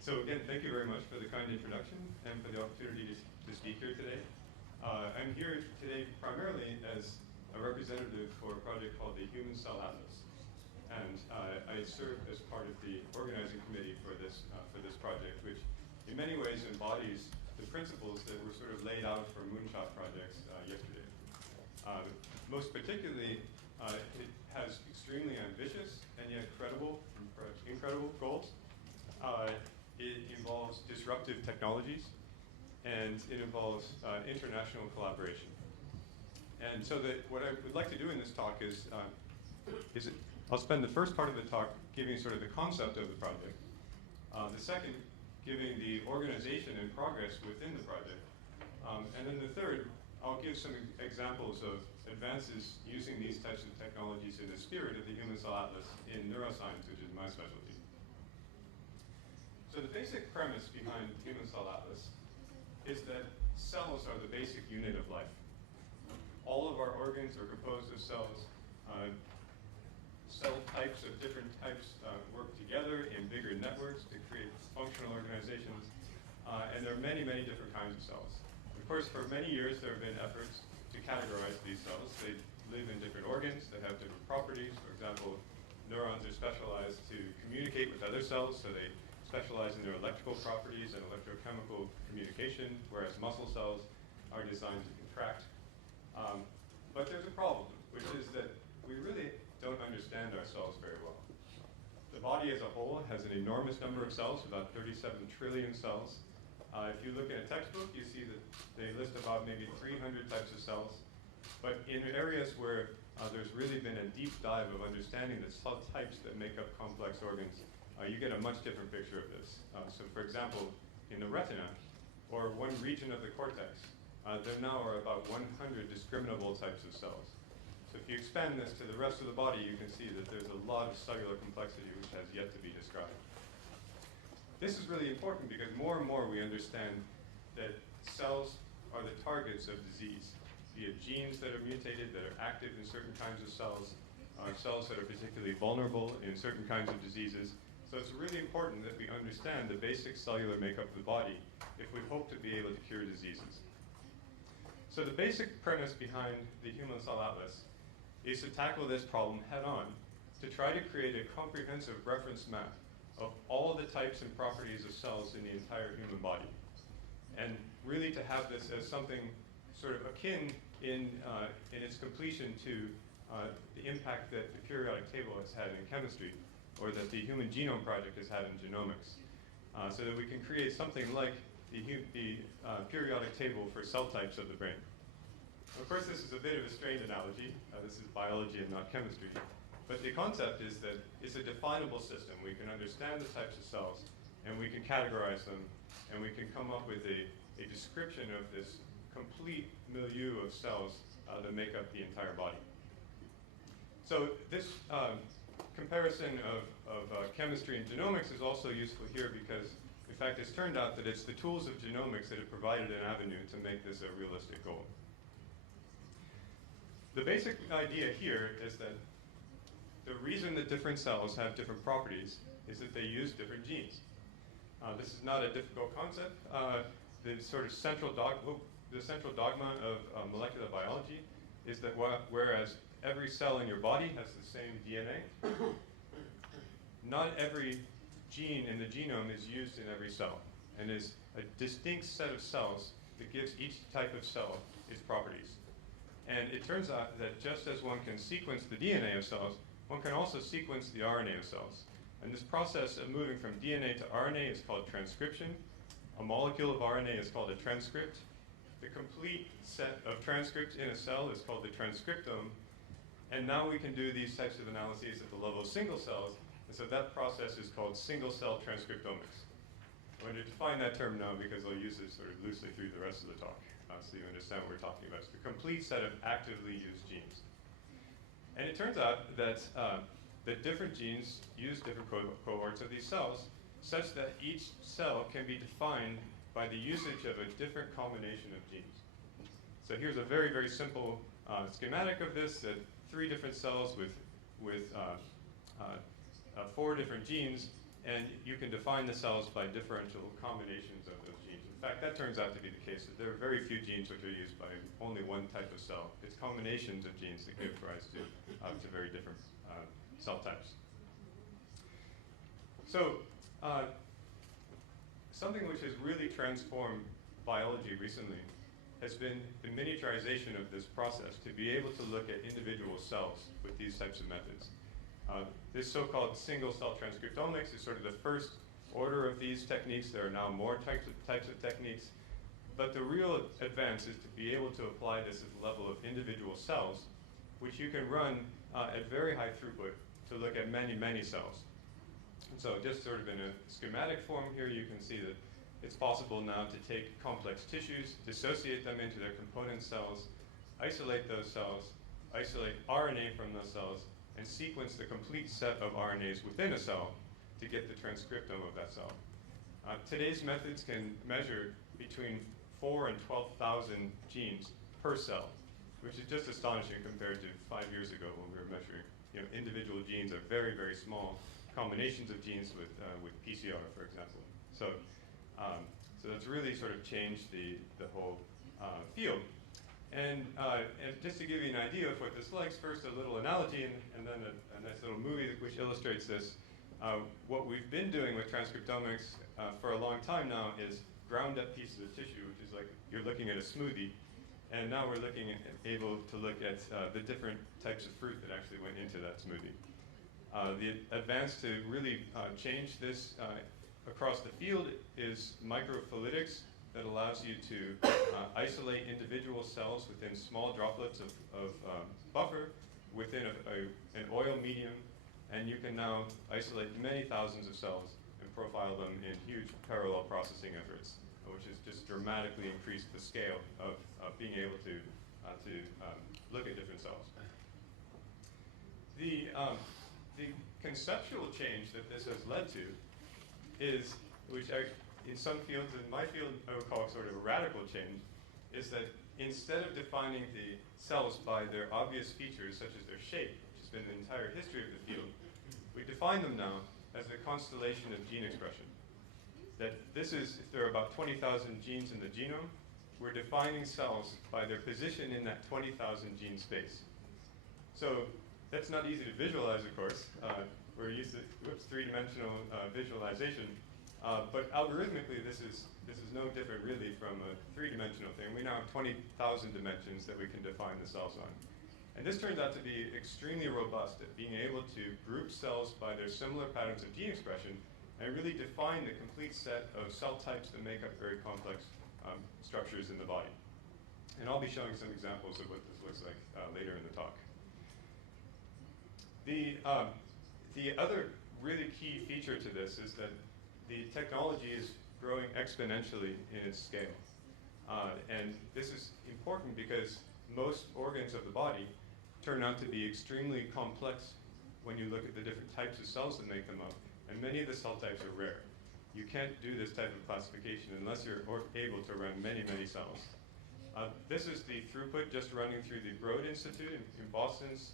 So again, thank you very much for the kind introduction and for the opportunity to speak here today. I'm here today primarily as a representative for a project called the Human Cell Atlas. And I serve as part of the organizing committee for this project, which in many ways embodies the principles that were sort of laid out for Moonshot projects yesterday. Most particularly, it has extremely ambitious and yet incredible goals. It involves disruptive technologies, and it involves international collaboration. And so what I would like to do in this talk is I'll spend the first part of the talk giving sort of the concept of the project, the second giving the organization and progress within the project, and then the third, I'll give some examples of advances using these types of technologies in the spirit of the Human Cell Atlas in neuroscience, which is my specialty. So the basic premise behind the Human Cell Atlas is that cells are the basic unit of life. All of our organs are composed of cells. Cell types of different types work together in bigger networks to create functional organizations. And there are many, many different kinds of cells. Of course, for many years, there have been efforts to categorize these cells. They live in different organs that have different properties. For example, neurons are specialized to communicate with other cells, so they specialize in their electrical properties and electrochemical communication, whereas muscle cells are designed to contract. But there's a problem, which is that we really don't understand our cells very well. The body as a whole has an enormous number of cells, about 37 trillion cells. If you look at a textbook, you see that they list about maybe 300 types of cells. But in areas where there's really been a deep dive of understanding the cell types that make up complex organs, you get a much different picture of this. So for example, in the retina, or one region of the cortex, there now are about 100 discriminable types of cells. So if you expand this to the rest of the body, you can see that there's a lot of cellular complexity which has yet to be described. This is really important because more and more we understand that cells are the targets of disease, be it genes that are mutated, that are active in certain kinds of cells, cells that are particularly vulnerable in certain kinds of diseases. So it's really important that we understand the basic cellular makeup of the body if we hope to be able to cure diseases. So the basic premise behind the Human Cell Atlas is to tackle this problem head-on, to try to create a comprehensive reference map of all the types and properties of cells in the entire human body, and really to have this as something sort of akin in its completion to the impact that the periodic table has had in chemistry, or that the Human Genome Project has had in genomics, so that we can create something like the periodic table for cell types of the brain. Of course, this is a bit of a strained analogy. This is biology and not chemistry. But the concept is that it's a definable system. We can understand the types of cells, and we can categorize them, and we can come up with a description of this complete milieu of cells that make up the entire body. So this comparison of chemistry and genomics is also useful here because, in fact, it's turned out that it's the tools of genomics that have provided an avenue to make this a realistic goal. The basic idea here is that the reason that different cells have different properties is that they use different genes. This is not a difficult concept. The sort of central dogma of molecular biology is that whereas every cell in your body has the same DNA, not every gene in the genome is used in every cell, and is a distinct set of cells that gives each type of cell its properties. And it turns out that just as one can sequence the DNA of cells, one can also sequence the RNA of cells. And this process of moving from DNA to RNA is called transcription. A molecule of RNA is called a transcript. The complete set of transcripts in a cell is called the transcriptome. And now we can do these types of analyses at the level of single cells. And so that process is called single-cell transcriptomics. I'm going to define that term now because I'll use it sort of loosely through the rest of the talk, so you understand what we're talking about. It's the complete set of actively used genes. And it turns out that, that different genes use different cohorts of these cells, such that each cell can be defined by the usage of a different combination of genes. So here's a very, very simple schematic of this, that 3 different cells with 4 different genes And you can define the cells by differential combinations of those genes. In fact, that turns out to be the case. That there are very few genes which are used by only one type of cell. It's combinations of genes that give rise to very different cell types. So, something which has really transformed biology recently has been the miniaturization of this process to be able to look at individual cells with these types of methods. This so-called single-cell transcriptomics is sort of the first order of these techniques. There are now more types of techniques. But the real advance is to be able to apply this at the level of individual cells, which you can run at very high throughput to look at many, many cells. And so just sort of in a schematic form here, you can see that it's possible now to take complex tissues, dissociate them into their component cells, isolate those cells, isolate RNA from those cells, and sequence the complete set of RNAs within a cell to get the transcriptome of that cell. Today's methods can measure between 4,000 and 12,000 genes per cell, which is just astonishing compared to 5 years ago when we were measuring. Individual genes are very, very small combinations of genes with PCR, for example. So that's really sort of changed the whole field. And just to give you an idea of what this is like, first a little analogy and then a nice little movie which illustrates this. What we've been doing with transcriptomics for a long time now is ground up pieces of tissue, which is like you're looking at a smoothie. And now we're able to look at the different types of fruit that actually went into that smoothie. The advance to really change this across the field is microfluidics that allows you to isolate individual cells within small droplets of buffer within an oil medium, and you can now isolate many thousands of cells and profile them in huge parallel processing efforts, which has just dramatically increased the scale of being able to look at different cells. The conceptual change that this has led to is, in some fields, in my field, I would call it sort of a radical change, is that instead of defining the cells by their obvious features, such as their shape, which has been the entire history of the field, we define them now as a constellation of gene expression. That this is, if there are about 20,000 genes in the genome, we're defining cells by their position in that 20,000 gene space. So that's not easy to visualize, of course. We're used to three-dimensional visualization. But algorithmically, this is no different really from a three-dimensional thing. We now have 20,000 dimensions that we can define the cells on. And this turns out to be extremely robust at being able to group cells by their similar patterns of gene expression and really define the complete set of cell types that make up very complex structures in the body. And I'll be showing some examples of what this looks like later in the talk. The other really key feature to this is that the technology is growing exponentially in its scale. And this is important because most organs of the body turn out to be extremely complex when you look at the different types of cells that make them up. And many of the cell types are rare. You can't do this type of classification unless you're able to run many, many cells. This is the throughput just running through the Broad Institute in Boston's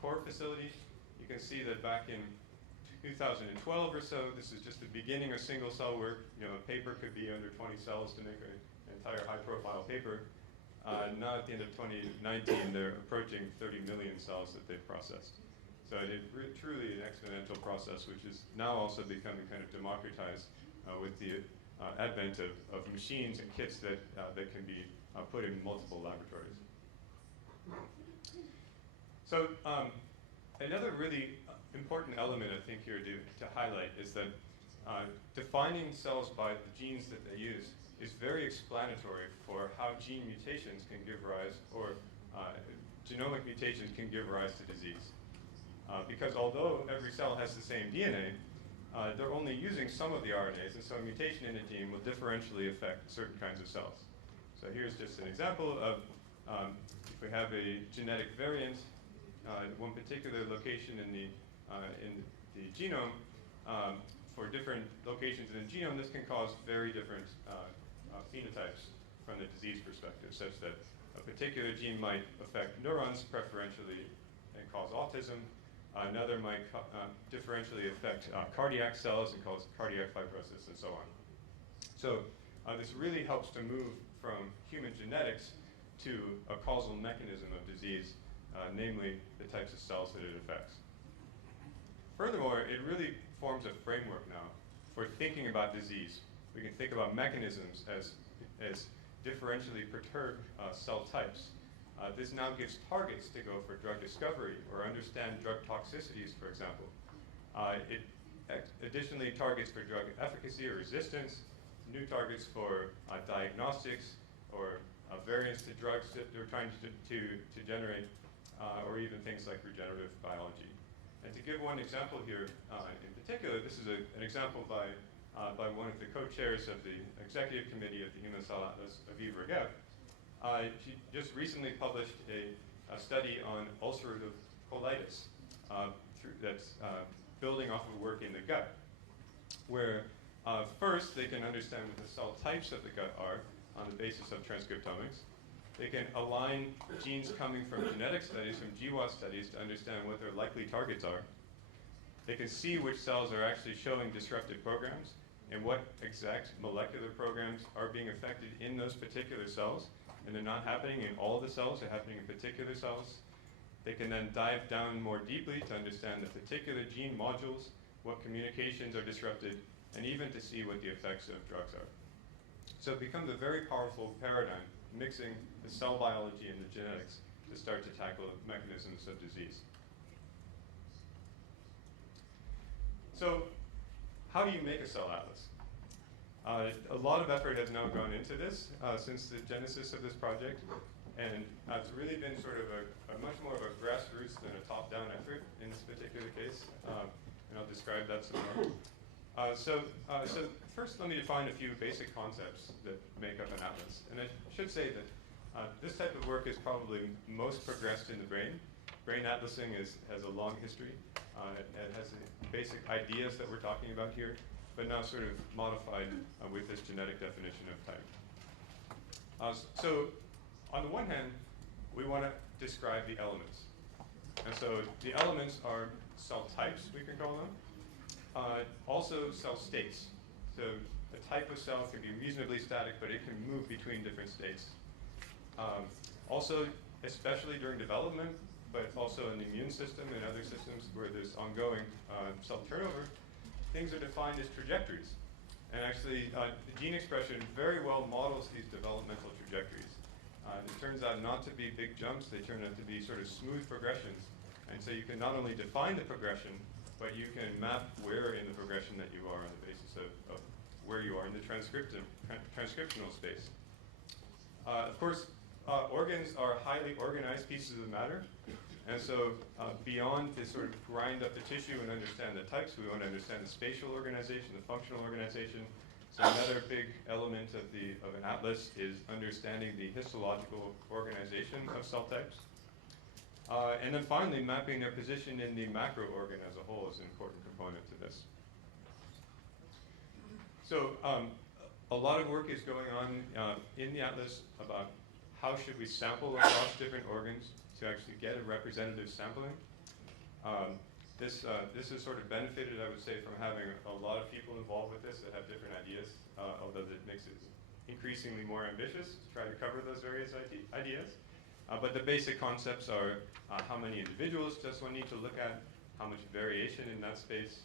core facility. You can see that back in 2012 or so, this is just the beginning of single cell work. A paper could be under 20 cells to make an entire high-profile paper. Now at the end of 2019, they're approaching 30 million cells that they've processed. So it's truly an exponential process, which is now also becoming kind of democratized with the advent of machines and kits that can be put in multiple laboratories. So another really important element, I think, here to highlight is that defining cells by the genes that they use is very explanatory for how gene mutations can give rise, or genomic mutations can give rise to disease. Because although every cell has the same DNA, they're only using some of the RNAs, and so a mutation in a gene will differentially affect certain kinds of cells. So here's just an example of if we have a genetic variant at one particular location in the genome, for different locations in the genome, this can cause very different phenotypes from the disease perspective, such that a particular gene might affect neurons preferentially and cause autism, Another might differentially affect cardiac cells and cause cardiac fibrosis and so on. So this really helps to move from human genetics to a causal mechanism of disease, namely the types of cells that it affects. Furthermore, it really forms a framework now for thinking about disease. We can think about mechanisms as differentially perturbed cell types. This now gives targets to go for drug discovery or understand drug toxicities, for example. It additionally targets for drug efficacy or resistance, new targets for diagnostics or variants to drugs that they're trying to generate, or even things like regenerative biology. And to give one example here, in particular, this is an example by one of the co-chairs of the executive committee of the Human Cell Atlas, Aviv Regev. She just recently published a study on ulcerative colitis that's building off of work in the gut, where first they can understand what the cell types of the gut are on the basis of transcriptomics. They can align genes coming from genetic studies, from GWAS studies, to understand what their likely targets are. They can see which cells are actually showing disruptive programs and what exact molecular programs are being affected in those particular cells. And they're not happening in all the cells, they're happening in particular cells. They can then dive down more deeply to understand the particular gene modules, what communications are disrupted, and even to see what the effects of drugs are. So it becomes a very powerful paradigm, mixing the cell biology and the genetics to start to tackle mechanisms of disease. So how do you make a cell atlas? A lot of effort has now gone into this since the genesis of this project, and it's really been sort of a much more of a grassroots than a top-down effort in this particular case, and I'll describe that some more. So first let me define a few basic concepts that make up an atlas. And I should say that this type of work is probably most progressed in the brain. Brain atlasing has a long history. It has the basic ideas that we're talking about here, but now sort of modified with this genetic definition of type. So on the one hand, we want to describe the elements. And so the elements are cell types, we can call them. Also cell states. So a type of cell can be reasonably static, but it can move between different states. Also, especially during development, but also in the immune system and other systems where there's ongoing cell turnover, things are defined as trajectories. And actually, the gene expression very well models these developmental trajectories. It turns out not to be big jumps, they turn out to be sort of smooth progressions. And so you can not only define the progression, but you can map where in the progression that you are on the basis of where you are in the transcriptional space. Of course, organs are highly organized pieces of matter. And so beyond to sort of grind up the tissue and understand the types, we want to understand the spatial organization, the functional organization. So another big element of an atlas is understanding the histological organization of cell types. And then finally, mapping their position in the macro organ as a whole is an important component to this. So a lot of work is going on in the atlas about how should we sample across different organs to actually get a representative sampling. This has sort of benefited, I would say, from having a lot of people involved with this that have different ideas, although that makes it increasingly more ambitious to try to cover those various ideas. But the basic concepts are how many individuals does one need to look at, how much variation in that space,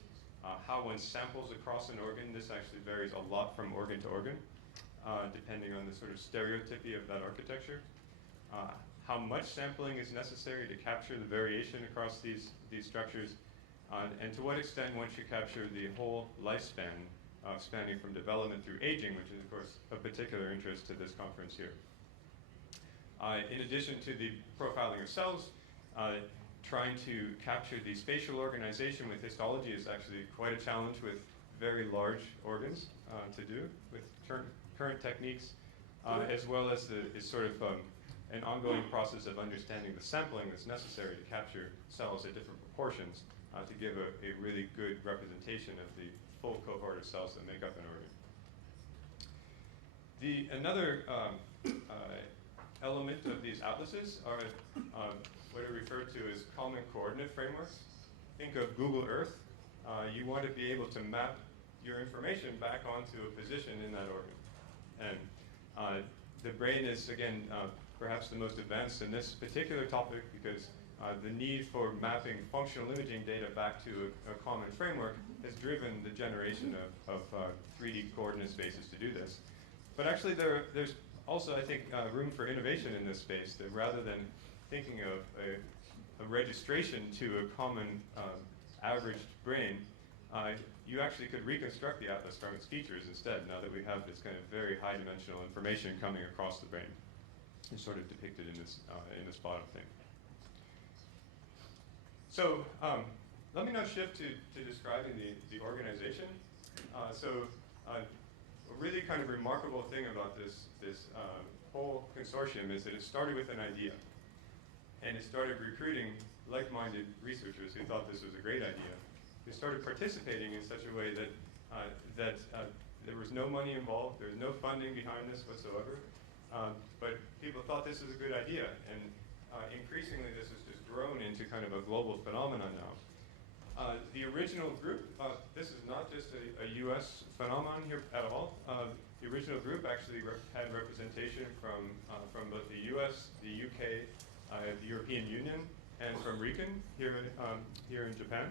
how one samples across an organ. This actually varies a lot from organ to organ, depending on the sort of stereotypy of that architecture. How much sampling is necessary to capture the variation across these structures, and to what extent one should capture the whole lifespan, spanning from development through aging, which is, of course, of particular interest to this conference here. In addition to the profiling of cells, trying to capture the spatial organization with histology is actually quite a challenge with very large organs to do with current techniques, as well as sort of an ongoing process of understanding the sampling that's necessary to capture cells at different proportions to give a really good representation of the full cohort of cells that make up an organ. Another element of these atlases are what are referred to as common coordinate frameworks. think of Google Earth, you want to be able to map your information back onto a position in that organ. And the brain is, again, perhaps the most advanced in this particular topic because the need for mapping functional imaging data back to a common framework has driven the generation of 3D coordinate spaces to do this. But actually there's also, I think, room for innovation in this space, that rather than thinking of a registration to a common averaged brain, you actually could reconstruct the atlas from its features instead, now that we have this kind of very high dimensional information coming across the brain. It's sort of depicted in this bottom thing. So let me now shift to describing the organization. A really kind of remarkable thing about this whole consortium is that it started with an idea. And it started recruiting like-minded researchers who thought this was a great idea. They started participating in such a way that there was no money involved, there was no funding behind this whatsoever. But people thought this was a good idea, and increasingly this has just grown into kind of a global phenomenon now. The original group, this is not just a US phenomenon here at all. The original group actually had representation from both the US, the UK, the European Union, and from RIKEN here in Japan.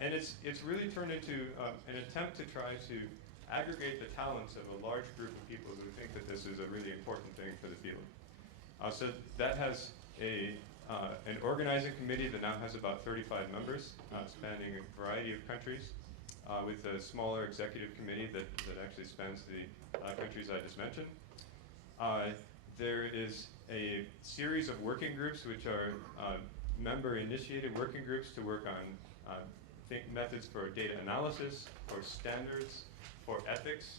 And it's really turned into an attempt to try to aggregate the talents of a large group of people who think that this is a really important thing for the field. So that has an organizing committee that now has about 35 members, spanning a variety of countries, with a smaller executive committee that actually spans the countries I just mentioned. There is a series of working groups which are member-initiated working groups to work on methods for data analysis, for standards, for ethics,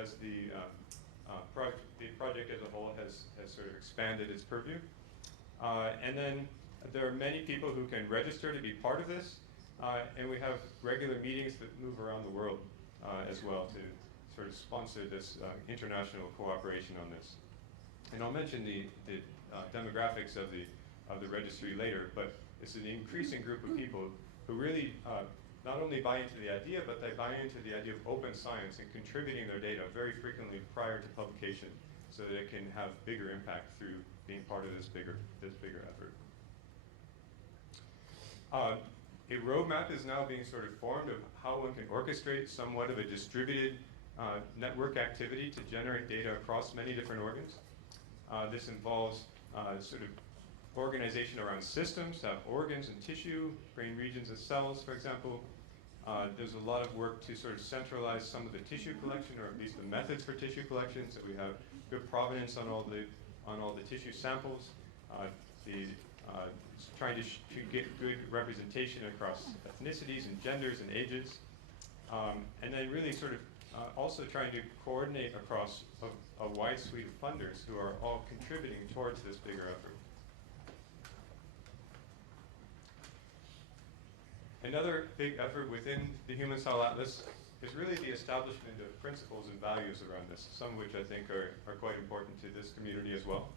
as the project as a whole has sort of expanded its purview. And then there are many people who can register to be part of this, and we have regular meetings that move around the world as well to sort of sponsor this international cooperation on this. And I'll mention the demographics of the registry later, but it's an increasing group of people who really not only buy into the idea, but they buy into the idea of open science and contributing their data very frequently prior to publication, so that it can have bigger impact through being part of this bigger effort. A roadmap is now being sort of formed of how one can orchestrate somewhat of a distributed network activity to generate data across many different organs. This involves sort of organization around systems, to have organs and tissue, brain regions and cells, for example. There's a lot of work to sort of centralize some of the tissue collection, or at least the methods for tissue collection, so we have good provenance on all the tissue samples. Trying to get good representation across ethnicities and genders and ages, and then really sort of also trying to coordinate across a wide suite of funders who are all contributing towards this bigger effort. Another big effort within the Human Cell Atlas is really the establishment of principles and values around this, some of which I think are quite important to this community as well.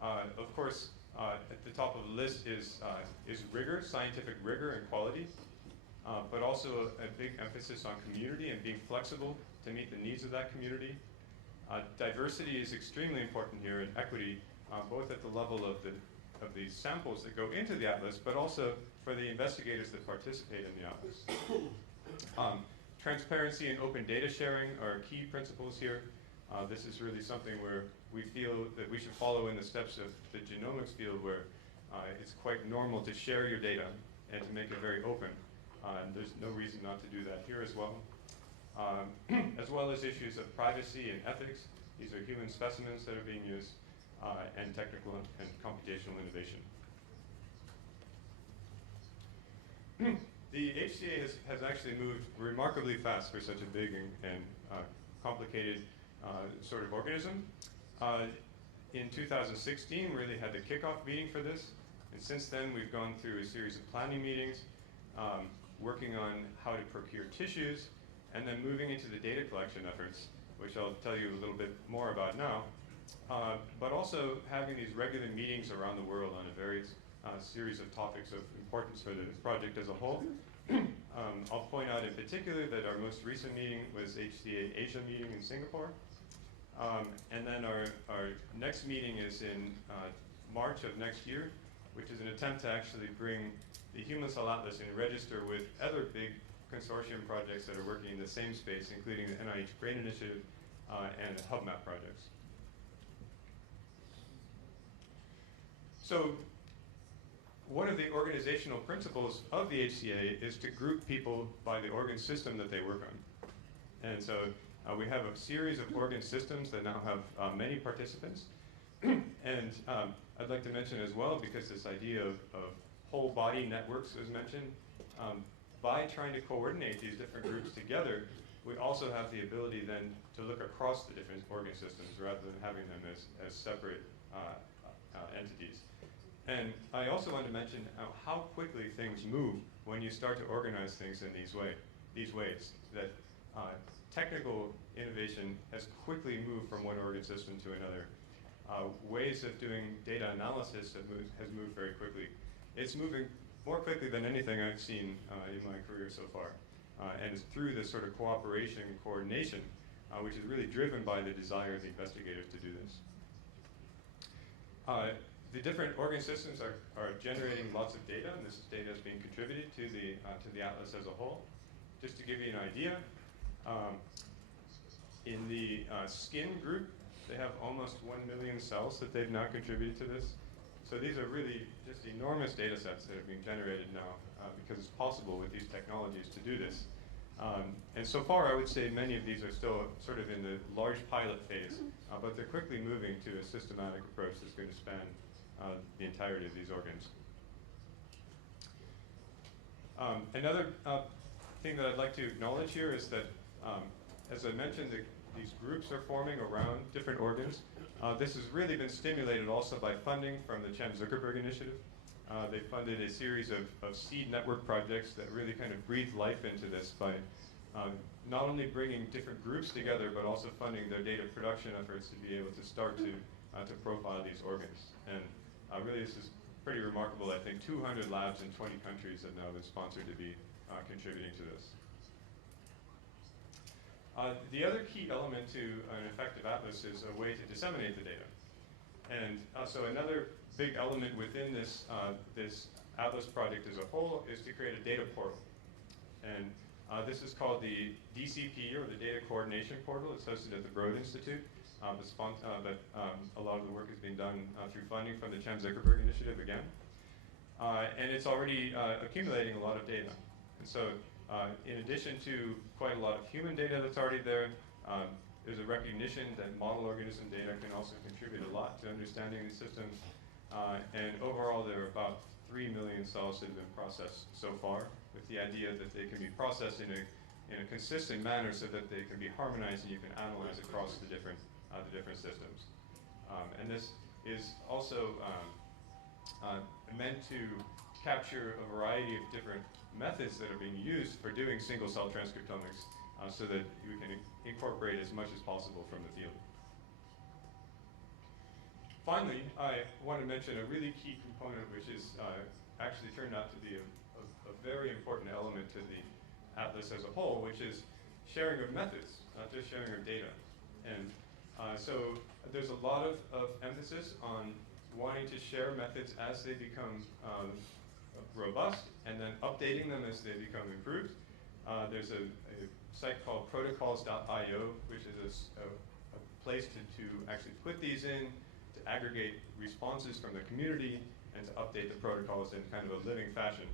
Of course, at the top of the list is rigor, scientific rigor and quality, but also a big emphasis on community and being flexible to meet the needs of that community. Diversity is extremely important here, and equity, both at the level of the samples that go into the atlas, but also for the investigators that participate in the atlas. Transparency and open data sharing are key principles here. This is really something where we feel that we should follow in the steps of the genomics field, where it's quite normal to share your data and to make it very open. And there's no reason not to do that here as well. As well as issues of privacy and ethics. These are human specimens that are being used, and technical and computational innovation. The HCA has actually moved remarkably fast for such a big and complicated sort of organism. In 2016, we really had the kickoff meeting for this, and since then we've gone through a series of planning meetings, working on how to procure tissues, and then moving into the data collection efforts, which I'll tell you a little bit more about now, but also having these regular meetings around the world on a series of topics of importance for the project as a whole. I'll point out in particular that our most recent meeting was HCA Asia meeting in Singapore. And then our next meeting is in March of next year, which is an attempt to actually bring the Human Cell Atlas and register with other big consortium projects that are working in the same space, including the NIH Brain Initiative and the HubMap projects. So one of the organizational principles of the HCA is to group people by the organ system that they work on. And so we have a series of organ systems that now have many participants. And I'd like to mention as well, because this idea of whole body networks was mentioned, by trying to coordinate these different groups together, we also have the ability then to look across the different organ systems rather than having them as separate entities. And I also want to mention how quickly things move when you start to organize things in these ways. That technical innovation has quickly moved from one organ system to another. Ways of doing data analysis has moved very quickly. It's moving more quickly than anything I've seen in my career so far. And it's through this sort of cooperation and coordination, which is really driven by the desire of the investigators to do this. The different organ systems are generating lots of data, and this data is being contributed to the atlas as a whole. Just to give you an idea, in the skin group, they have almost 1 million cells that they've now contributed to this. So these are really just enormous data sets that are being generated now because it's possible with these technologies to do this. And so far, I would say many of these are still sort of in the large pilot phase, but they're quickly moving to a systematic approach that's going to span the entirety of these organs. Another thing that I'd like to acknowledge here is that, as I mentioned, these groups are forming around different organs. This has really been stimulated also by funding from the Cem Zuckerberg Initiative. They funded a series of seed network projects that really kind of breathe life into this by not only bringing different groups together, but also funding their data production efforts to be able to start to profile these organs. And really this is pretty remarkable. I think 200 labs in 20 countries have now been sponsored to be contributing to this. The other key element to an effective atlas is a way to disseminate the data. And so another big element within this, this atlas project as a whole is to create a data portal. And this is called the DCP, or the Data Coordination Portal. It's hosted at the Broad Institute, but a lot of the work is being done through funding from the Cem Zuckerberg Initiative again. And it's already accumulating a lot of data. And so in addition to quite a lot of human data that's already there, there's a recognition that model organism data can also contribute a lot to understanding these systems. And overall, there are about 3 million cells that have been processed so far, with the idea that they can be processed in a consistent manner so that they can be harmonized and you can analyze across the different systems. And this is also meant to capture a variety of different methods that are being used for doing single-cell transcriptomics so that you can incorporate as much as possible from the field. Finally, I want to mention a really key component which is actually turned out to be a very important element to the atlas as a whole, which is sharing of methods, not just sharing of data. And so there's a lot of emphasis on wanting to share methods as they become robust, and then updating them as they become improved. There's a site called protocols.io, which is a place to actually put these in, to aggregate responses from the community, and to update the protocols in kind of a living fashion.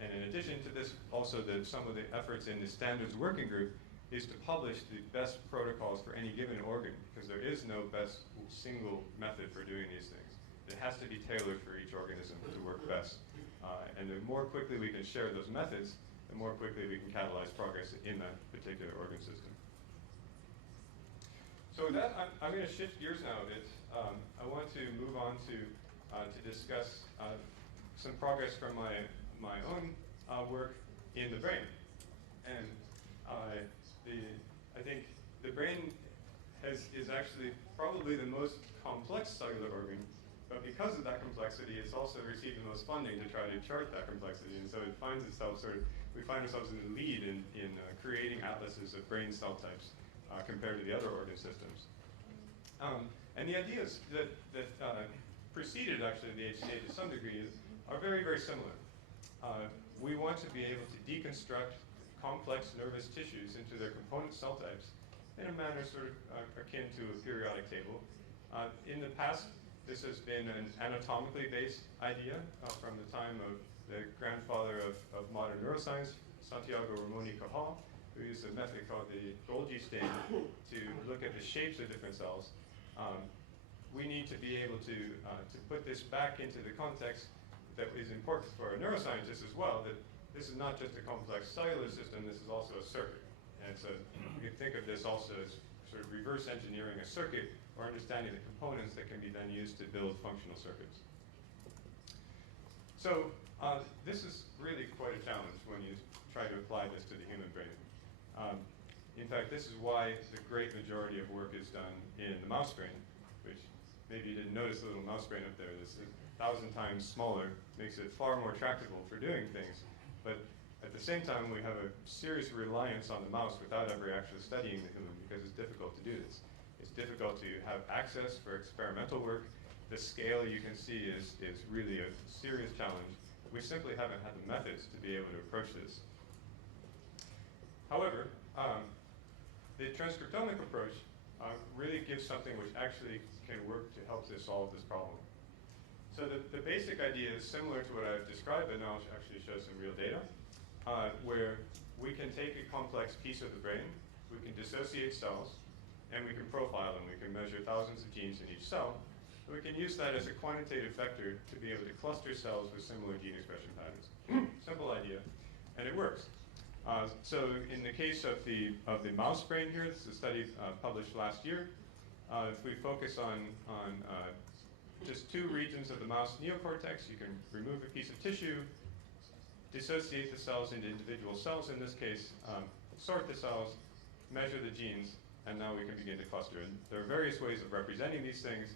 And in addition to this, also some of the efforts in the standards working group is to publish the best protocols for any given organ, because there is no best single method for doing these things. It has to be tailored for each organism to work best. And the more quickly we can share those methods, the more quickly we can catalyze progress in that particular organ system. So with that, I'm going to shift gears now a bit. I want to move on to discuss some progress from my own work in the brain. And I think the brain is actually probably the most complex cellular organ But because of that complexity, it's also received the most funding to try to chart that complexity. And so it finds itself we find ourselves in the lead in creating atlases of brain cell types compared to the other organ systems. And the ideas that preceded actually the HCA to some degree are very, very similar. We want to be able to deconstruct complex nervous tissues into their component cell types in a manner sort of akin to a periodic table. In the past, this has been an anatomically based idea from the time of the grandfather of modern neuroscience, Santiago Ramon y Cajal, who used a method called the Golgi stain to look at the shapes of different cells. We need to be able to put this back into the context that is important for a neuroscientist as well, that this is not just a complex cellular system, this is also a circuit. And so you can think of this also as sort of reverse engineering a circuit or understanding the components that can be then used to build functional circuits. So this is really quite a challenge when you try to apply this to the human brain. In fact, this is why the great majority of work is done in the mouse brain, which maybe you didn't notice the little mouse brain up there. This is 1,000 times smaller, makes it far more tractable for doing things. But at the same time, we have a serious reliance on the mouse without ever actually studying the human because it's difficult to do this. It's difficult to have access for experimental work. The scale you can see is really a serious challenge. We simply haven't had the methods to be able to approach this. However, the transcriptomic approach really gives something which actually can work to help to solve this problem. So the basic idea is similar to what I've described, but now I'll actually show some real data, where we can take a complex piece of the brain, we can dissociate cells, and we can profile them. We can measure thousands of genes in each cell. And we can use that as a quantitative vector to be able to cluster cells with similar gene expression patterns. Simple idea, and it works. So in the case of the mouse brain here, this is a study published last year. If we focus on just two regions of the mouse neocortex, you can remove a piece of tissue, dissociate the cells into individual cells in this case, sort the cells, measure the genes, and now we can begin to cluster. And there are various ways of representing these things.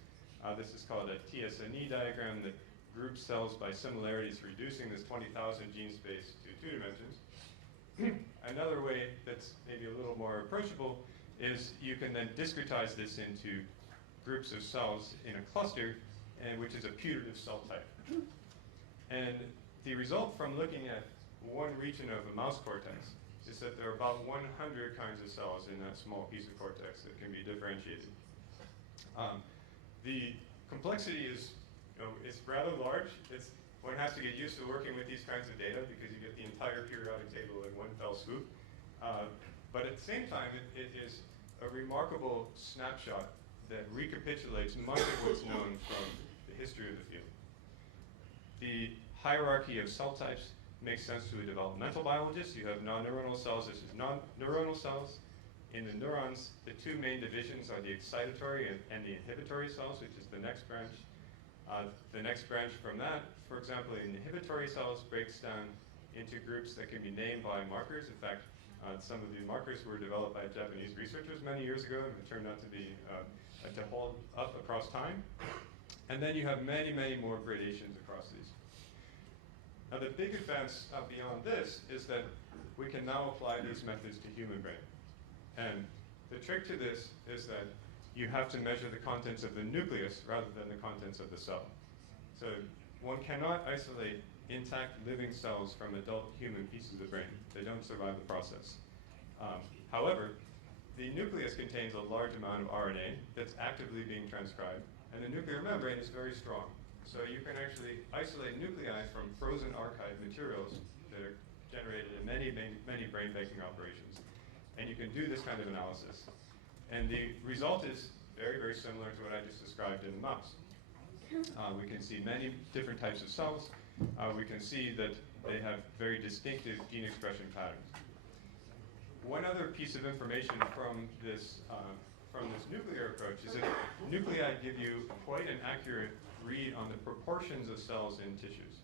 This is called a TSNE diagram that groups cells by similarities, reducing this 20,000 gene space to 2 dimensions. Another way that's maybe a little more approachable is you can then discretize this into groups of cells in a cluster, which is a putative cell type. And the result from looking at one region of the mouse cortex is that there are about 100 kinds of cells in that small piece of cortex that can be differentiated. The complexity is, it's rather large. One has to get used to working with these kinds of data because you get the entire periodic table in one fell swoop. But at the same time, it is a remarkable snapshot that recapitulates much of what's known from the history of the field. The hierarchy of cell types makes sense to a developmental biologist. You have non-neuronal cells versus non-neuronal cells. In the neurons, the two main divisions are the excitatory and the inhibitory cells, which is the next branch. The next branch from that, for example, in inhibitory cells breaks down into groups that can be named by markers. In fact, some of the markers were developed by Japanese researchers many years ago and turned out to be to hold up across time. And then you have many, many more gradations across these. Now the big advance beyond this is that we can now apply these methods to human brain. And the trick to this is that you have to measure the contents of the nucleus rather than the contents of the cell. So one cannot isolate intact living cells from adult human pieces of the brain. They don't survive the process. However, the nucleus contains a large amount of RNA that's actively being transcribed, and the nuclear membrane is very strong. So you can actually isolate nuclei from frozen archive materials that are generated in many, many brain banking operations. And you can do this kind of analysis. And the result is very, very similar to what I just described in the mouse. We can see many different types of cells. We can see that they have very distinctive gene expression patterns. One other piece of information from this nuclear approach is that nuclei give you quite an accurate read on the proportions of cells in tissues.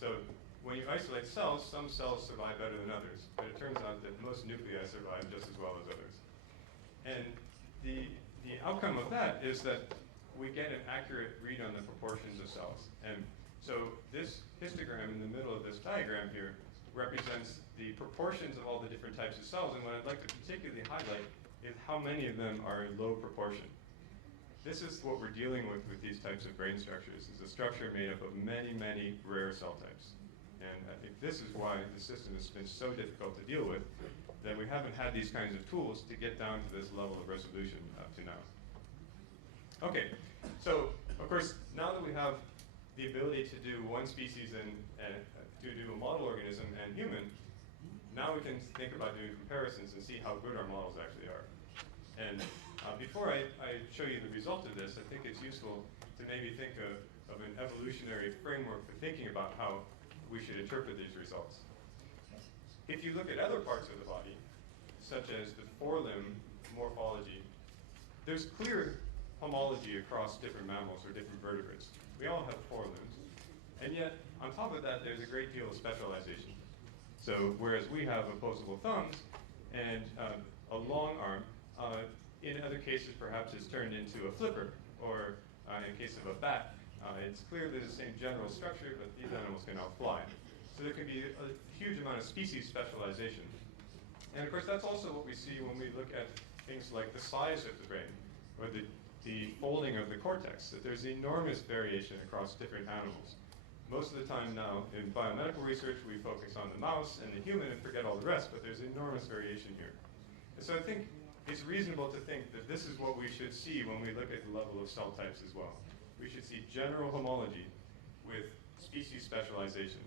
So when you isolate cells, some cells survive better than others, but it turns out that most nuclei survive just as well as others. And the outcome of that is that we get an accurate read on the proportions of cells. And so this histogram in the middle of this diagram here represents the proportions of all the different types of cells. And what I'd like to particularly highlight is how many of them are in low proportion. This is what we're dealing with these types of brain structures. It's a structure made up of many, many rare cell types. And I think this is why the system has been so difficult to deal with, that we haven't had these kinds of tools to get down to this level of resolution up to now. Okay, so of course, now that we have the ability to do one species and to do a model organism and human, now we can think about doing comparisons and see how good our models actually are. And before I show you the result of this, I think it's useful to maybe think of an evolutionary framework for thinking about how we should interpret these results. If you look at other parts of the body, such as the forelimb morphology, there's clear homology across different mammals or different vertebrates. We all have forelimbs, and yet on top of that, there's a great deal of specialization. So whereas we have opposable thumbs and a long arm, in other cases perhaps it's turned into a flipper, or in case of a bat, it's clearly the same general structure, but these animals can now fly. So there can be a huge amount of species specialization. And of course that's also what we see when we look at things like the size of the brain, or the folding of the cortex, that there's enormous variation across different animals. Most of the time now in biomedical research we focus on the mouse and the human and forget all the rest, but there's enormous variation here. And so I think it's reasonable to think that this is what we should see when we look at the level of cell types as well. We should see general homology with species specialization.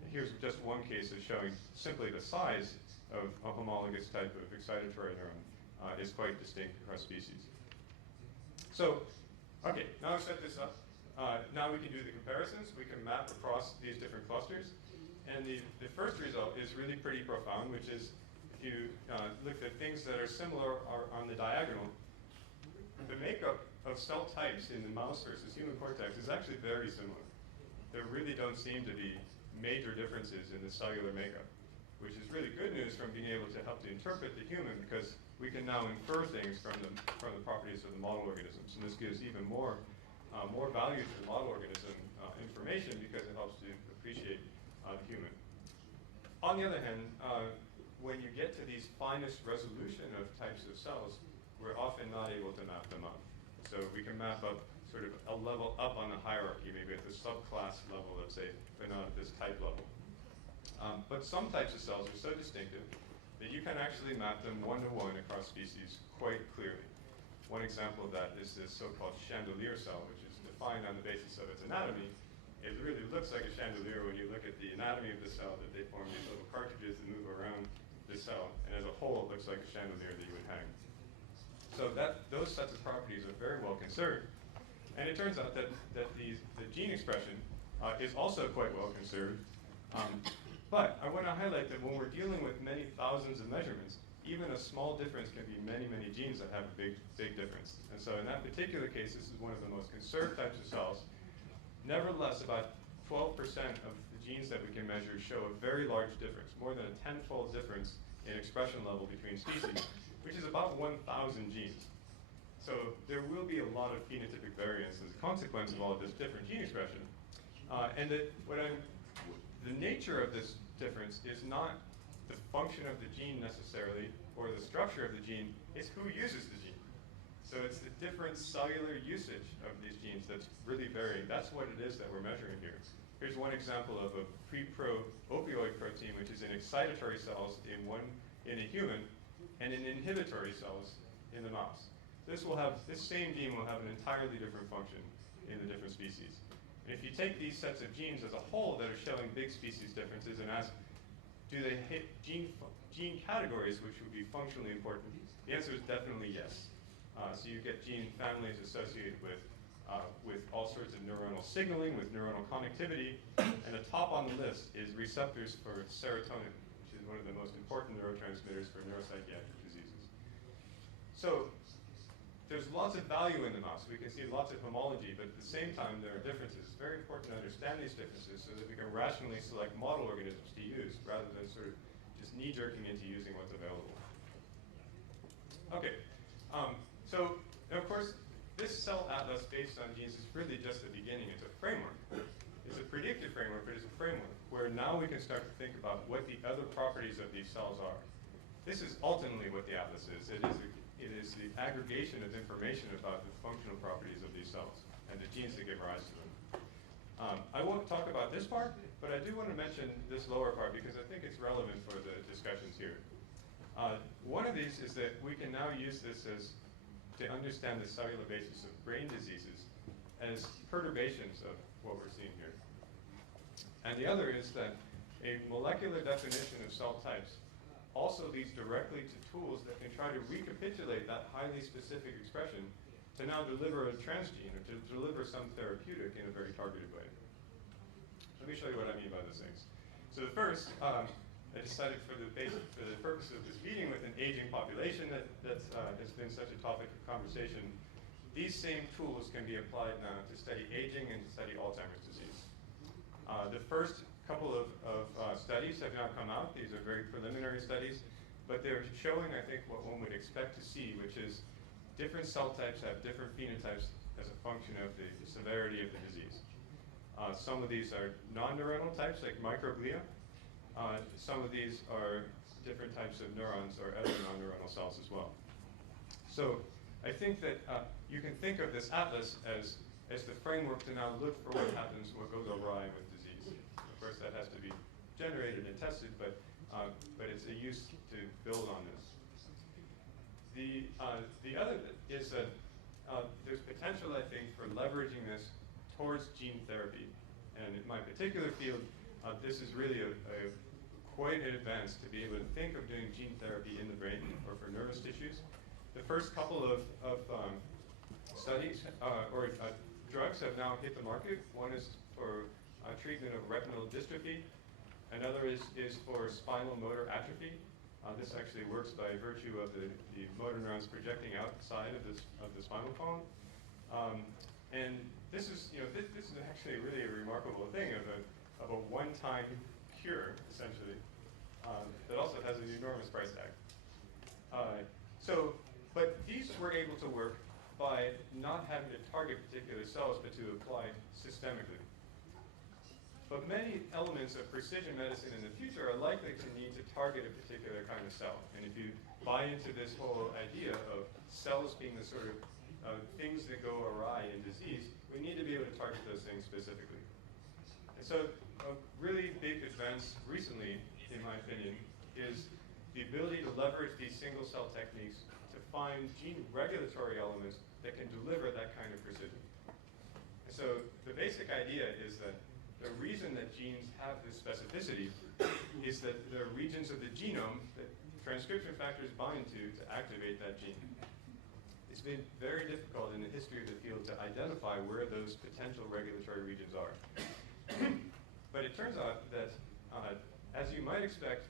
And here's just one case of showing simply the size of a homologous type of excitatory neuron is quite distinct across species. So, okay, now I've set this up. Now we can do the comparisons. We can map across these different clusters. And the first result is really pretty profound, which is if you look at things that are similar on the diagonal, the makeup of cell types in the mouse versus human cortex is actually very similar. There really don't seem to be major differences in the cellular makeup, which is really good news from being able to help to interpret the human, because we can now infer things from the properties of the model organisms. And this gives even more value to the model organism information, because it helps to appreciate the human. On the other hand, when you get to these finest resolution of types of cells, we're often not able to map them up. So we can map up sort of a level up on the hierarchy, maybe at the subclass level, let's say, but not at this type level. But some types of cells are so distinctive that you can actually map them one-to-one across species quite clearly. One example of that is this so-called chandelier cell, which is defined on the basis of its anatomy. It really looks like a chandelier when you look at the anatomy of the cell, that they form these little cartridges that move around the cell, and as a whole it looks like a chandelier that you would hang. So those sets of properties are very well conserved. And it turns out that the gene expression is also quite well conserved. But I want to highlight that when we're dealing with many thousands of measurements, even a small difference can be many, many genes that have a big, big difference. And so in that particular case, this is one of the most conserved types of cells. Nevertheless, about 12% of the genes that we can measure show a very large difference, more than a 10-fold difference in expression level between species, which is about 1,000 genes. So there will be a lot of phenotypic variance as a consequence of all of this different gene expression. And the nature of this difference is not the function of the gene necessarily, or the structure of the gene, it's who uses the gene. So it's the different cellular usage of these genes that's really varying. That's what it is that we're measuring here. Here's one example of a pre-pro-opioid protein, which is in excitatory cells in a human, and in inhibitory cells in the mouse. This same gene will have an entirely different function in the different species. And if you take these sets of genes as a whole that are showing big species differences and ask, do they hit gene categories which would be functionally important? The answer is definitely yes. So you get gene families associated with all sorts of neuronal signaling, with neuronal connectivity, and the top on the list is receptors for serotonin, which is one of the most important neurotransmitters for neuropsychiatric diseases. So there's lots of value in the mouse. We can see lots of homology, but at the same time there are differences. It's very important to understand these differences so that we can rationally select model organisms to use, rather than sort of just knee-jerking into using what's available. Okay, so of course, this cell atlas based on genes is really just the beginning. It's a framework. It's a predictive framework, but it's a framework where now we can start to think about what the other properties of these cells are. This is ultimately what the atlas is. It is the aggregation of information about the functional properties of these cells and the genes that give rise to them. I won't talk about this part, but I do want to mention this lower part because I think it's relevant for the discussions here. One of these is that we can now use this to understand the cellular basis of brain diseases as perturbations of what we're seeing here. And the other is that a molecular definition of cell types also leads directly to tools that can try to recapitulate that highly specific expression to now deliver a transgene or to deliver some therapeutic in a very targeted way. Let me show you what I mean by those things. So the first, I decided for the purpose of this meeting with an aging population that has been such a topic of conversation, these same tools can be applied now to study aging and to study Alzheimer's disease. The first couple of studies have now come out. These are very preliminary studies, but they're showing, I think, what one would expect to see, which is different cell types have different phenotypes as a function of the severity of the disease. Some of these are non-neuronal types, like microglia. Some of these are different types of neurons or other non-neuronal cells as well. So I think that you can think of this atlas as the framework to now look for what happens, what goes awry with disease. Of course, that has to be generated and tested, but it's a use to build on this. The other is that there's potential, I think, for leveraging this towards gene therapy. And in my particular field, this is really quite an advance to be able to think of doing gene therapy in the brain or for nervous tissues. The first couple of studies or drugs have now hit the market. One is for treatment of retinal dystrophy. Another is for spinal motor atrophy. This actually works by virtue of the motor neurons projecting outside of the spinal column. And this is actually really a remarkable thing of a one-time cure, essentially, that also has an enormous price tag. But these were able to work by not having to target particular cells, but to apply systemically. But many elements of precision medicine in the future are likely to need to target a particular kind of cell. And if you buy into this whole idea of cells being the sort of things that go awry in disease, we need to be able to target those things specifically. And so a really big advance recently, in my opinion, is the ability to leverage these single cell techniques to find gene regulatory elements that can deliver that kind of precision. And so the basic idea is that the reason that genes have this specificity is that there are regions of the genome that transcription factors bind to activate that gene. It's been very difficult in the history of the field to identify where those potential regulatory regions are. But it turns out that, as you might expect,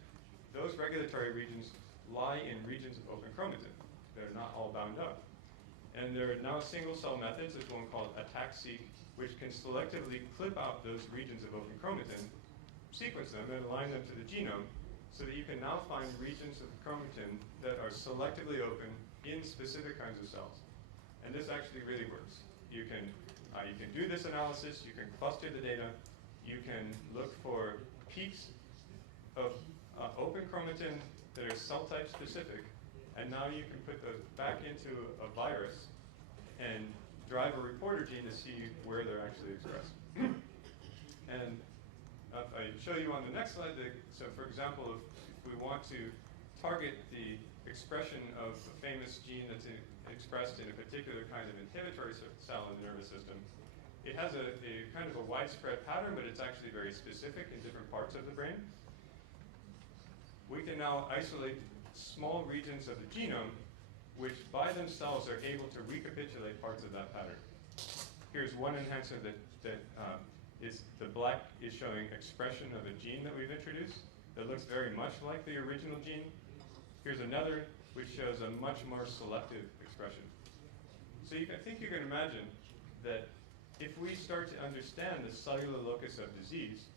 those regulatory regions lie in regions of open chromatin. They're not all bound up. And there are now single-cell methods, there's one called ATAC-seq, which can selectively clip out those regions of open chromatin, sequence them, and align them to the genome, so that you can now find regions of chromatin that are selectively open in specific kinds of cells. And this actually really works. You can do this analysis, you can cluster the data, you can look for peaks of open chromatin that are cell type specific, and now you can put those back into a virus and drive a reporter gene to see where they're actually expressed. And I show you on the next slide, so for example, if we want to target the expression of a famous gene that's expressed in a particular kind of inhibitory cell in the nervous system, it has a kind of a widespread pattern, but it's actually very specific in different parts of the brain. We can now isolate small regions of the genome which by themselves are able to recapitulate parts of that pattern. Here's one enhancer that is the black is showing expression of a gene that we've introduced that looks very much like the original gene. Here's another which shows a much more selective expression. So I think you can imagine that if we start to understand the cellular locus of disease,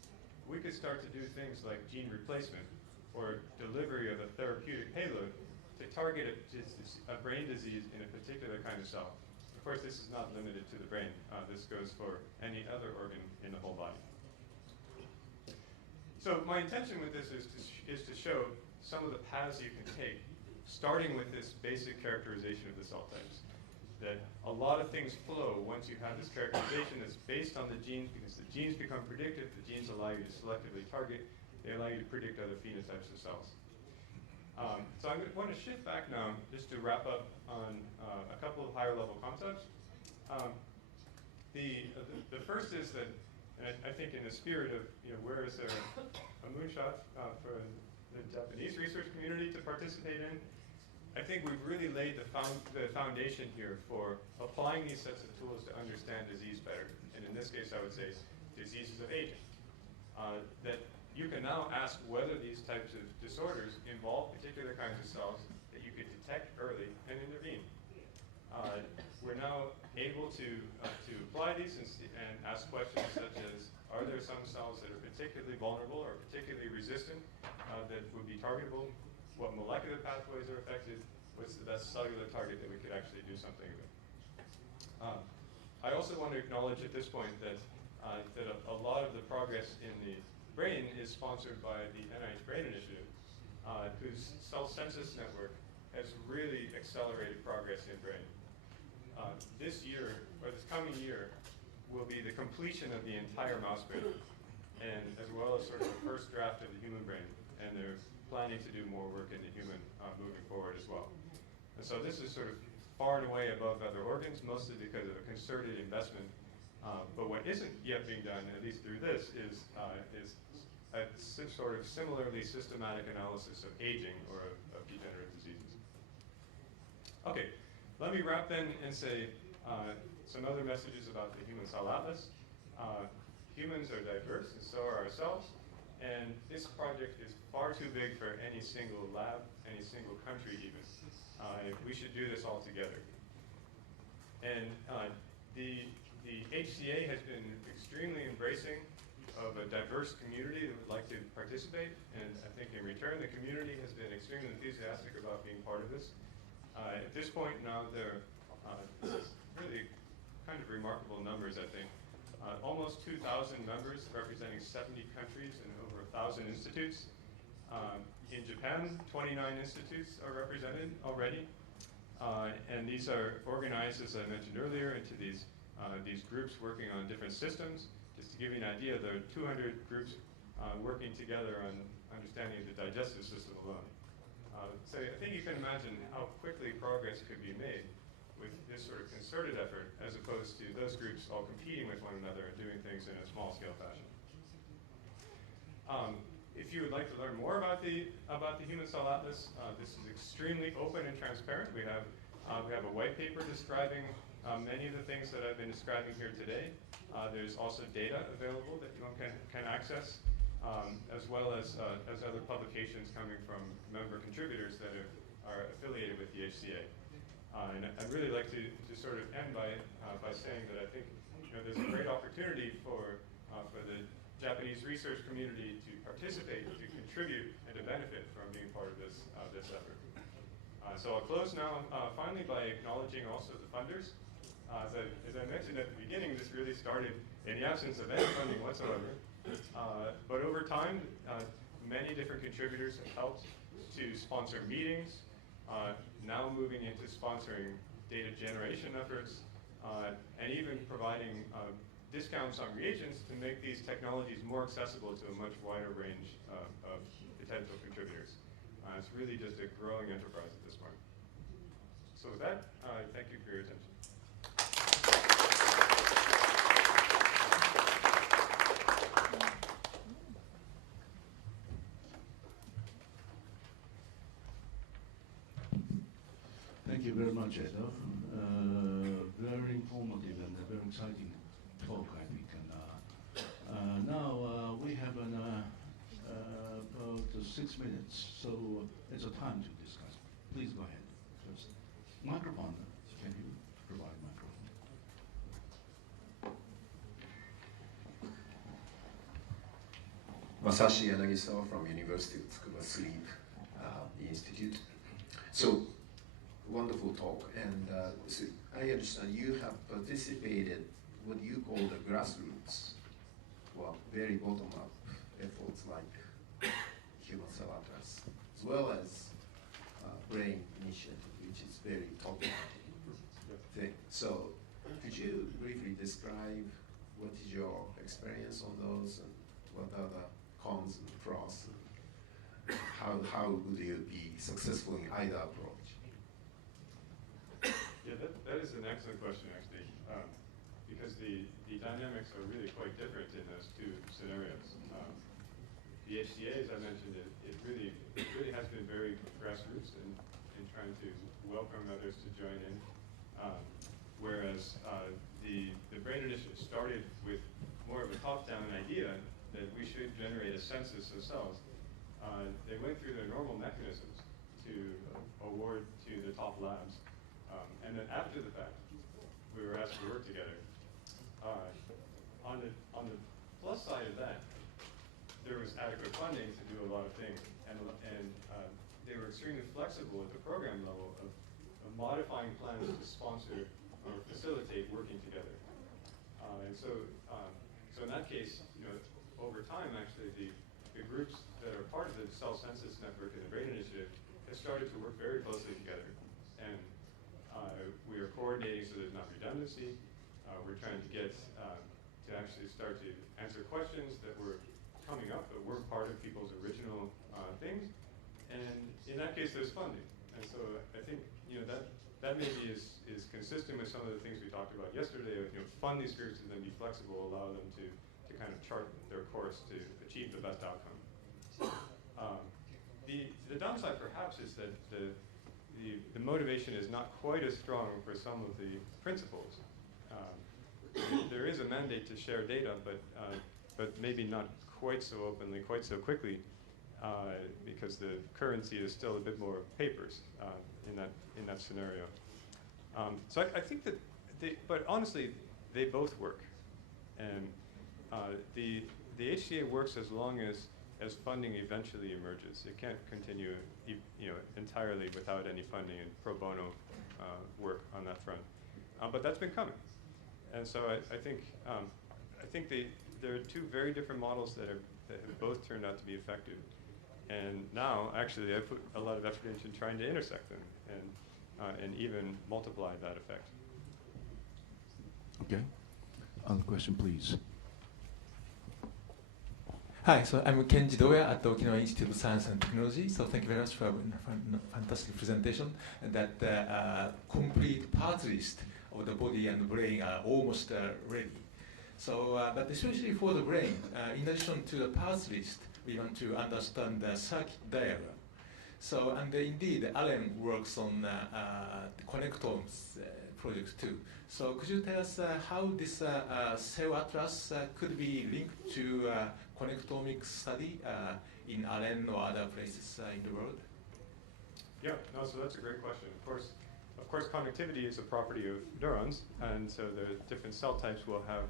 we could start to do things like gene replacement or delivery of a therapeutic payload to target a brain disease in a particular kind of cell. Of course, this is not limited to the brain. This goes for any other organ in the whole body. So my intention with this is to show some of the paths you can take, starting with this basic characterization of the cell types. That a lot of things flow once you have this characterization that's based on the genes, because the genes become predictive, the genes allow you to selectively target, they allow you to predict other phenotypes of cells. So I want to shift back now just to wrap up on a couple of higher level concepts. The first is that, and I think in the spirit of, where is there a moonshot for the Japanese research community to participate in, I think we've really laid the foundation here for applying these sets of tools to understand disease better. And in this case, I would say diseases of aging. That you can now ask whether these types of disorders involve particular kinds of cells that you could detect early and intervene. We're now able to apply these and ask questions such as, are there some cells that are particularly vulnerable or particularly resistant that would be targetable? What molecular pathways are affected? What's the best cellular target that we could actually do something with? I also want to acknowledge at this point that a lot of the progress in the brain is sponsored by the NIH Brain Initiative, whose cell census network has really accelerated progress in brain. This year, or this coming year, will be the completion of the entire mouse brain, and as well as sort of the first draft of the human brain, and they're planning to do more work in the human moving forward as well. And so this is sort of far and away above other organs, mostly because of a concerted investment. But what isn't yet being done, at least through this, is a sort of similarly systematic analysis of aging or of degenerative diseases. Okay, let me wrap then and say some other messages about the Human Cell Atlas. Humans are diverse, and so are our cells. And this project is far too big for any single lab, any single country even. We should do this all together. And the HCA has been extremely embracing of a diverse community that would like to participate, and I think in return the community has been extremely enthusiastic about being part of this. At this point now there are really kind of remarkable numbers, I think. Almost 2,000 members representing 70 countries and over 1,000 institutes. In Japan, 29 institutes are represented already. And these are organized, as I mentioned earlier, into these groups working on different systems. Just to give you an idea, there are 200 groups working together on understanding the digestive system alone. So I think you can imagine how quickly progress could be made with this sort of concerted effort, as opposed to those groups all competing with one another and doing things in a small-scale fashion. If you would like to learn more about the Human Cell Atlas, this is extremely open and transparent. We have a white paper describing many of the things that I've been describing here today. There's also data available that you can access, as well as other publications coming from member contributors that are affiliated with the HCA. And I'd really like to sort of end by saying that I think there's a great opportunity for the Japanese research community to participate, to contribute, and to benefit from being part of this effort. So I'll close now finally by acknowledging also the funders. As I mentioned at the beginning, this really started in the absence of any funding whatsoever. But over time, many different contributors have helped to sponsor meetings, now moving into sponsoring data generation efforts, and even providing discounts on reagents to make these technologies more accessible to a much wider range of potential contributors. It's really just a growing enterprise at this point. So with that, thank you for your attention. Thank you very much, Edo. Very informative and very exciting talk, I think. And now we have about 6 minutes, so it's a time to discuss. Please go ahead. First, microphone. Can you provide microphone? Masashi Yanagisawa from University of Tsukuba Sleep Institute. So, one wonderful talk, and so I understand you have participated what you call the grassroots, well, very bottom-up efforts like Human Cell Atlas, as well as Brain Initiative, which is very top-down thing. So could you briefly describe what is your experience on those, and what are the cons and pros, and how would you be successful in either approach? Yeah, that is an excellent question, actually, because the dynamics are really quite different in those two scenarios. The HCA, as I mentioned, it really has been very grassroots in trying to welcome others to join in, whereas the Brain Initiative started with more of a top-down idea that we should generate a census of cells. They went through their normal mechanisms to award to the top labs. And then after the fact, we were asked to work together. On the plus side of that, there was adequate funding to do a lot of things, and they were extremely flexible at the program level of modifying plans to sponsor or facilitate working together. And so in that case, over time, actually, the groups that are part of the Cell Census Network and the Brain Initiative have started to work very closely together. And we are coordinating so there's not redundancy. We're trying to get to actually start to answer questions that were coming up that weren't part of people's original things. And in that case, there's funding. And so I think that maybe is consistent with some of the things we talked about yesterday. Fund these groups and then be flexible, allow them to kind of chart their course to achieve the best outcome. The downside, perhaps, is that the motivation is not quite as strong for some of the principles. There is a mandate to share data, but maybe not quite so openly, quite so quickly, because the currency is still a bit more papers in that scenario. So I think that but honestly, they both work, and the HCA works as long as funding eventually emerges. It can't continue, entirely without any funding and pro bono work on that front. But that's been coming, and so I think there are two very different models that have both turned out to be effective. And now, actually, I put a lot of effort into trying to intersect them and even multiply that effect. Okay. Other question, please. Hi, so I'm Kenji Doya at the Okinawa Institute of Science and Technology. So thank you very much for a fantastic presentation. And that complete part list of the body and brain are almost ready. So, but especially for the brain, in addition to the parts list, we want to understand the circuit diagram. So, and indeed, Alan works on the connectomes project too. So could you tell us how this cell atlas could be linked to connectomics study in Allen or other places in the world? Yeah, no, so that's a great question. Of course, connectivity is a property of neurons, and so the different cell types will have,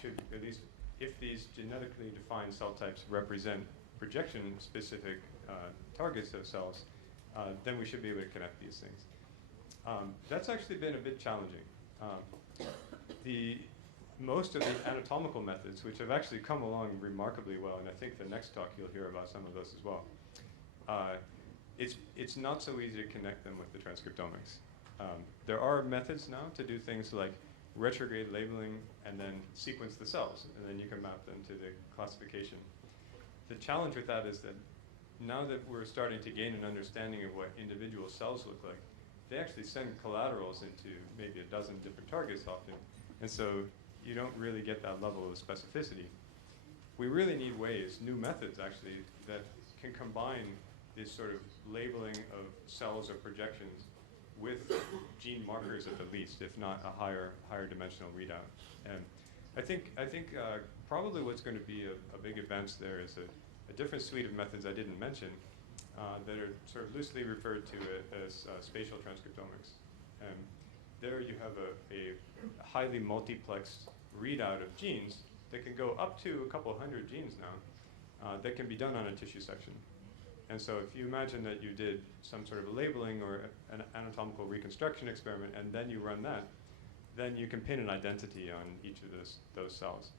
should at least, if these genetically defined cell types represent projection-specific targets of cells, then we should be able to connect these things. That's actually been a bit challenging. Most of the anatomical methods, which have actually come along remarkably well, and I think the next talk you'll hear about some of those as well, it's not so easy to connect them with the transcriptomics. There are methods now to do things like retrograde labeling and then sequence the cells, and then you can map them to the classification. The challenge with that is that now that we're starting to gain an understanding of what individual cells look like, they actually send collaterals into maybe a dozen different targets often, and so you don't really get that level of specificity. We really need ways, new methods actually, that can combine this sort of labeling of cells or projections with gene markers at the least, if not a higher dimensional readout. And I think probably what's going to be a big advance there is a different suite of methods I didn't mention that are sort of loosely referred to as spatial transcriptomics. And there you have a highly multiplexed readout of genes that can go up to a couple hundred genes now that can be done on a tissue section. And so if you imagine that you did some sort of a labeling or an anatomical reconstruction experiment, and then you run that, then you can pin an identity on each of those cells.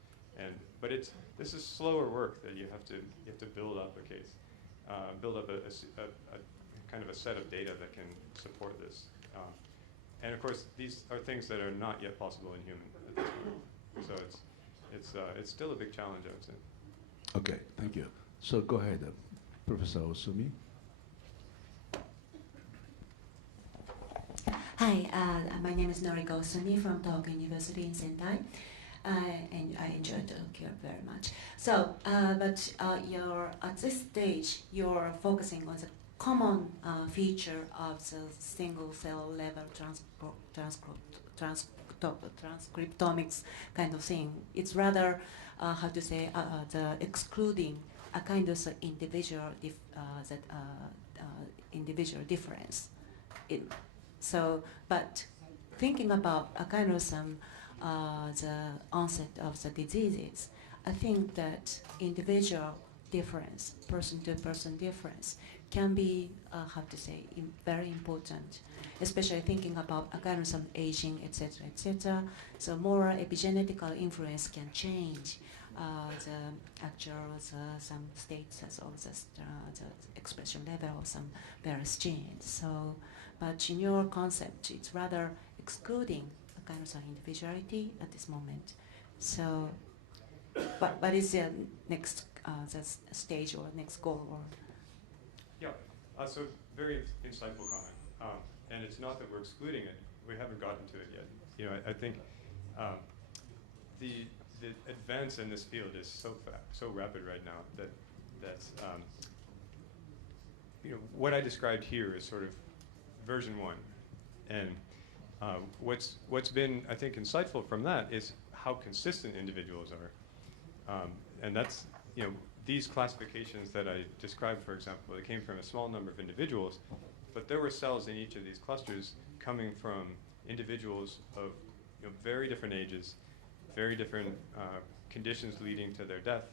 But this is slower work that you have to build up a case, build up a kind of a set of data that can support this. And of course, these are things that are not yet possible in human at this point. So it's still a big challenge, I would say. Okay, thank you. So go ahead, Professor Osumi. Hi, my name is Noriko Osumi from Tohoku University in Sentai, and I enjoyed Tokyo very much. So, at this stage, you're focusing on the common feature of the single cell level transcriptomics kind of thing. It's rather, how to say, the excluding a kind of individual individual difference. So, but thinking about a kind of the onset of the diseases, I think that individual difference, person-to-person difference, can be, how to say, very important, especially thinking about a kind of some aging, etc., etc. So more epigenetical influence can change the actual some states of the expression level of some various genes. So, but in your concept, it's rather excluding a kind of some individuality at this moment. So, what is the next the stage or next goal? Or Yeah, so very insightful comment. And it's not that we're excluding it; we haven't gotten to it yet. You know, I think the advance in this field is so rapid right now that you know, what I described here is sort of version 1, and what's been, I think, insightful from that is how consistent individuals are, and that's, you know, these classifications that I described, for example, they came from a small number of individuals, but there were cells in each of these clusters coming from individuals of, you know, very different ages, very different conditions leading to their death.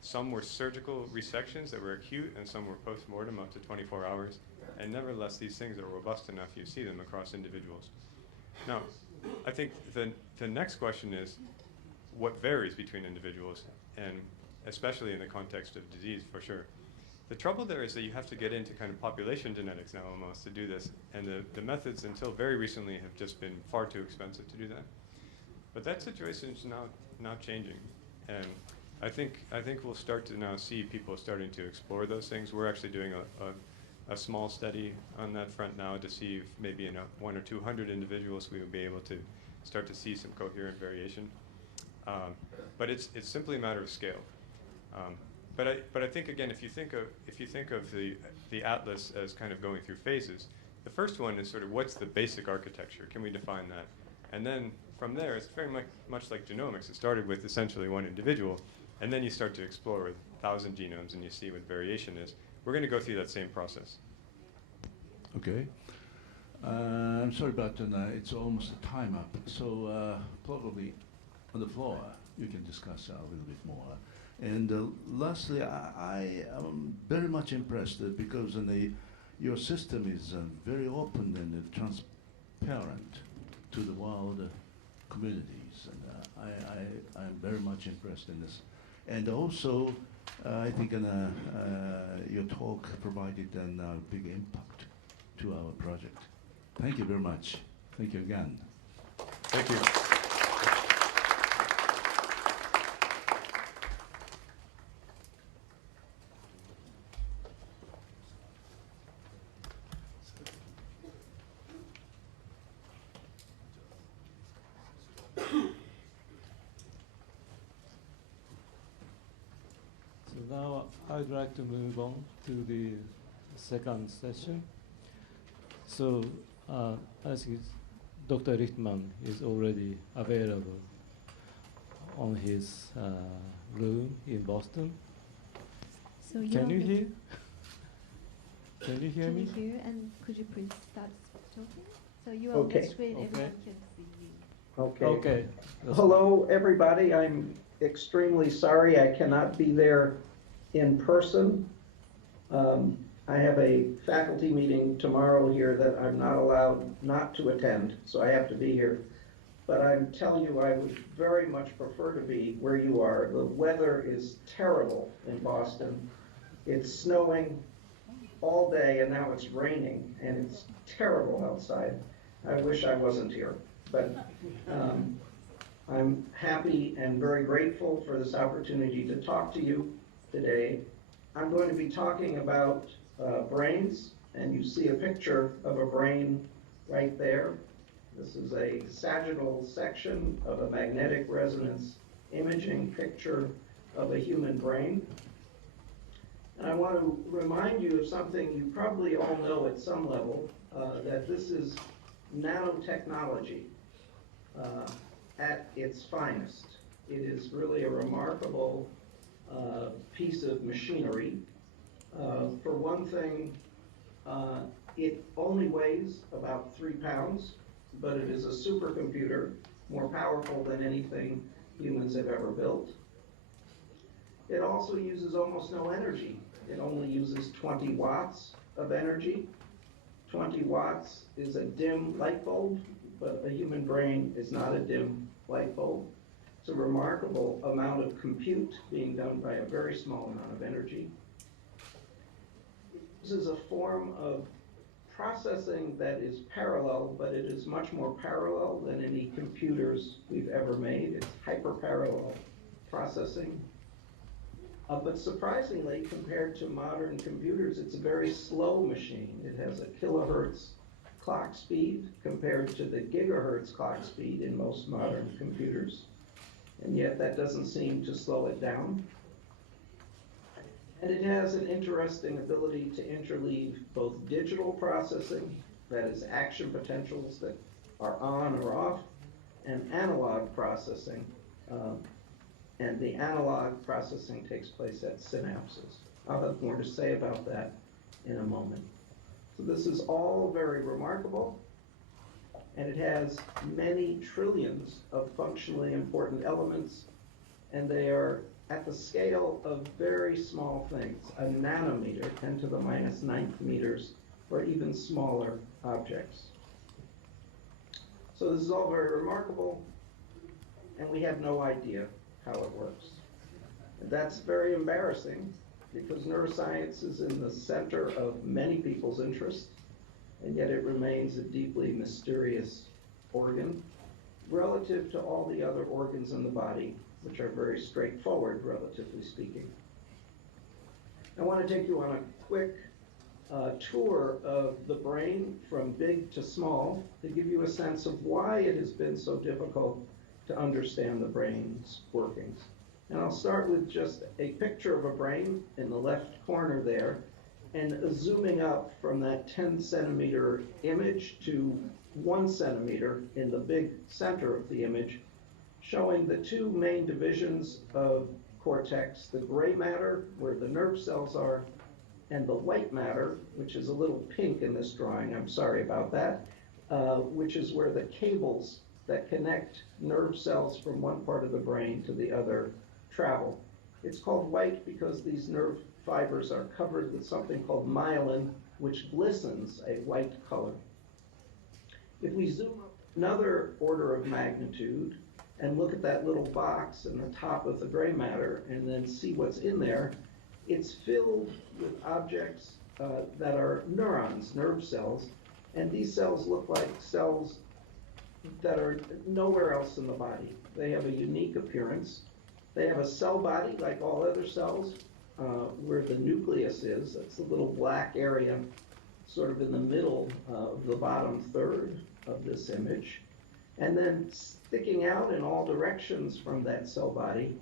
Some were surgical resections that were acute, and some were post-mortem up to 24 hours. And nevertheless, these things are robust enough, you see them across individuals. Now, I think the next question is, what varies between individuals, and especially in the context of disease, for sure. The trouble there is that you have to get into kind of population genetics now almost to do this, and the methods until very recently have just been far too expensive to do that. But that situation is now changing, and I think we'll start to now see people starting to explore those things. We're actually doing a small study on that front now to see if maybe in 100 or 200 individuals we will be able to start to see some coherent variation. But it's simply a matter of scale. But I think, again, if you think of the atlas as kind of going through phases, the first one is sort of what's the basic architecture? Can we define that? And then from there, it's very much like genomics. It started with essentially one individual, and then you start to explore with 1,000 genomes, and you see what variation is. We're going to go through that same process. Okay. I'm sorry, but it's almost time up. So probably on the floor, you can discuss a little bit more. And lastly, I am very much impressed because your system is very open and transparent to the world communities. And I'm very much impressed in this. And also, I think your talk provided a big impact to our project. Thank you very much. Thank you again. Thank you. So now I'd like to move on to the second session. So I think Dr. Lichtman is already available on his room in Boston. So Can you hear? Can you hear me? Can you hear? And could you please start talking? So you are Okay. on the screen, Okay. everyone can see you. Okay. Okay. Hello, everybody. I'm extremely sorry I cannot be there in person. I have a faculty meeting tomorrow here that I'm not allowed not to attend, so I have to be here. But I'm telling you, I would very much prefer to be where you are. The weather is terrible in Boston. It's snowing all day, and now it's raining, and it's terrible outside. I wish I wasn't here, but I'm happy and very grateful for this opportunity to talk to you today. I'm going to be talking about brains, and you see a picture of a brain right there. This is a sagittal section of a magnetic resonance imaging picture of a human brain. And I want to remind you of something you probably all know at some level, that this is nanotechnology at its finest. It is really a remarkable piece of machinery. For one thing, it only weighs about 3 pounds, but it is a supercomputer, more powerful than anything humans have ever built. It also uses almost no energy. It only uses 20 watts of energy. 20 watts is a dim light bulb, but a human brain is not a dim light bulb. It's a remarkable amount of compute being done by a very small amount of energy. This is a form of processing that is parallel, but it is much more parallel than any computers we've ever made. It's hyperparallel processing. But surprisingly, compared to modern computers, it's a very slow machine. It has a kilohertz clock speed compared to the gigahertz clock speed in most modern computers. And yet that doesn't seem to slow it down. And it has an interesting ability to interleave both digital processing, that is action potentials that are on or off, and analog processing. And the analog processing takes place at synapses. I'll have more to say about that in a moment. So this is all very remarkable, and it has many trillions of functionally important elements, and they are at the scale of very small things, a nanometer, 10 to the minus 9th meters, or even smaller objects. So this is all very remarkable, and we have no idea how it works. And that's very embarrassing, because neuroscience is in the center of many people's interest, and yet it remains a deeply mysterious organ relative to all the other organs in the body, which are very straightforward, relatively speaking. I want to take you on a quick tour of the brain from big to small to give you a sense of why it has been so difficult to understand the brain's workings. And I'll start with just a picture of a brain in the left corner there, and zooming up from that 10 centimeter image to 1 centimeter in the big center of the image, showing the two main divisions of cortex, the gray matter, where the nerve cells are, and the white matter, which is a little pink in this drawing, I'm sorry about that, which is where the cables that connect nerve cells from one part of the brain to the other travel. It's called white because these nerve fibers are covered with something called myelin, which glistens a white color. If we zoom up another order of magnitude and look at that little box in the top of the gray matter and then see what's in there, it's filled with objects that are neurons, nerve cells, and these cells look like cells that are nowhere else in the body. They have a unique appearance. They have a cell body like all other cells, where the nucleus is. That's the little black area sort of in the middle of the bottom third of this image. And then sticking out in all directions from that cell body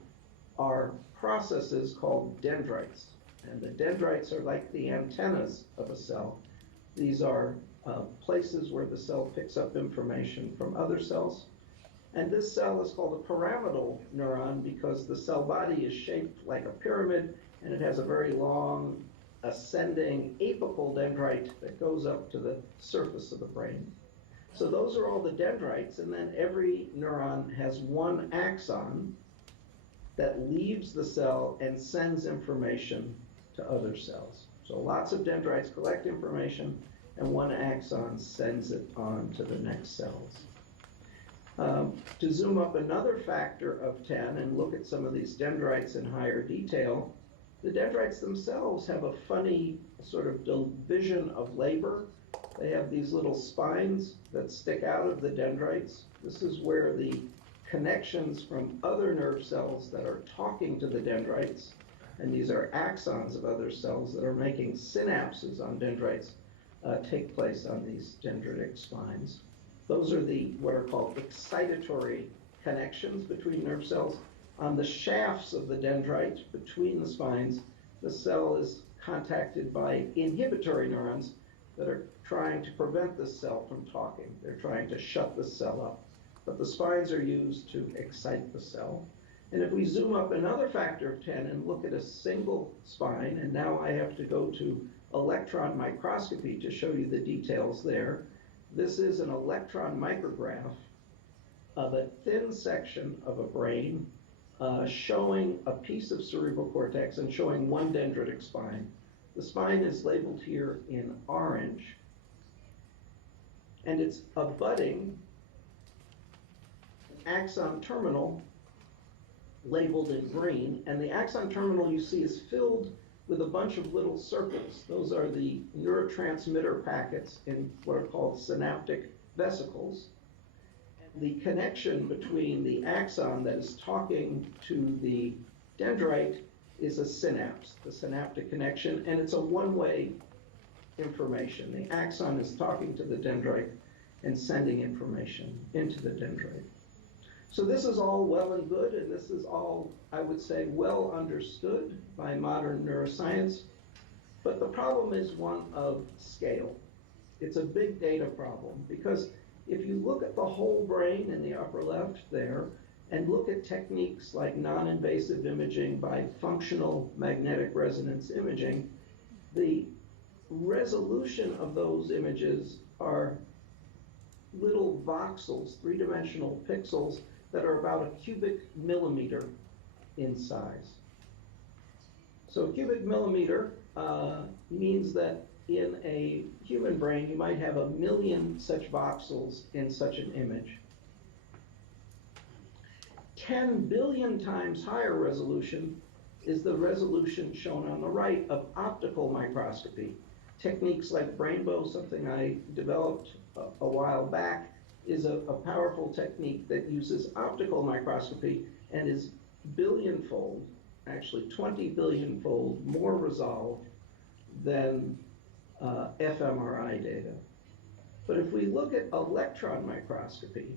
are processes called dendrites. And the dendrites are like the antennas of a cell. These are places where the cell picks up information from other cells. And this cell is called a pyramidal neuron because the cell body is shaped like a pyramid, and it has a very long ascending apical dendrite that goes up to the surface of the brain. So those are all the dendrites, and then every neuron has one axon that leaves the cell and sends information to other cells. So lots of dendrites collect information, and one axon sends it on to the next cells. To zoom up another factor of 10 and look at some of these dendrites in higher detail, the dendrites themselves have a funny sort of division of labor. They have these little spines that stick out of the dendrites. This is where the connections from other nerve cells that are talking to the dendrites, and these are axons of other cells that are making synapses on dendrites, take place on these dendritic spines. Those are the what are called excitatory connections between nerve cells. On the shafts of the dendrite between the spines, the cell is contacted by inhibitory neurons that are trying to prevent the cell from talking. They're trying to shut the cell up. But the spines are used to excite the cell. And if we zoom up another factor of 10 and look at a single spine, and now I have to go to electron microscopy to show you the details there. This is an electron micrograph of a thin section of a brain showing a piece of cerebral cortex and showing one dendritic spine. The spine is labeled here in orange, and it's abutting axon terminal labeled in green, and the axon terminal you see is filled with a bunch of little circles. Those are the neurotransmitter packets in what are called synaptic vesicles. The connection between the axon that is talking to the dendrite is a synapse, the synaptic connection, and it's a one-way information. The axon is talking to the dendrite and sending information into the dendrite. So this is all well and good, and this is all, I would say, well understood by modern neuroscience, but the problem is one of scale. It's a big data problem, because if you look at the whole brain in the upper left there, and look at techniques like non-invasive imaging by functional magnetic resonance imaging, the resolution of those images are little voxels, three-dimensional pixels, that are about a cubic millimeter in size. So a cubic millimeter means that in a human brain, you might have 1 million such voxels in such an image. 10 billion times higher resolution is the resolution shown on the right of optical microscopy. Techniques like Brainbow, something I developed a while back, is a powerful technique that uses optical microscopy and is billionfold, actually 20 billion-fold more resolved than fMRI data. But if we look at electron microscopy,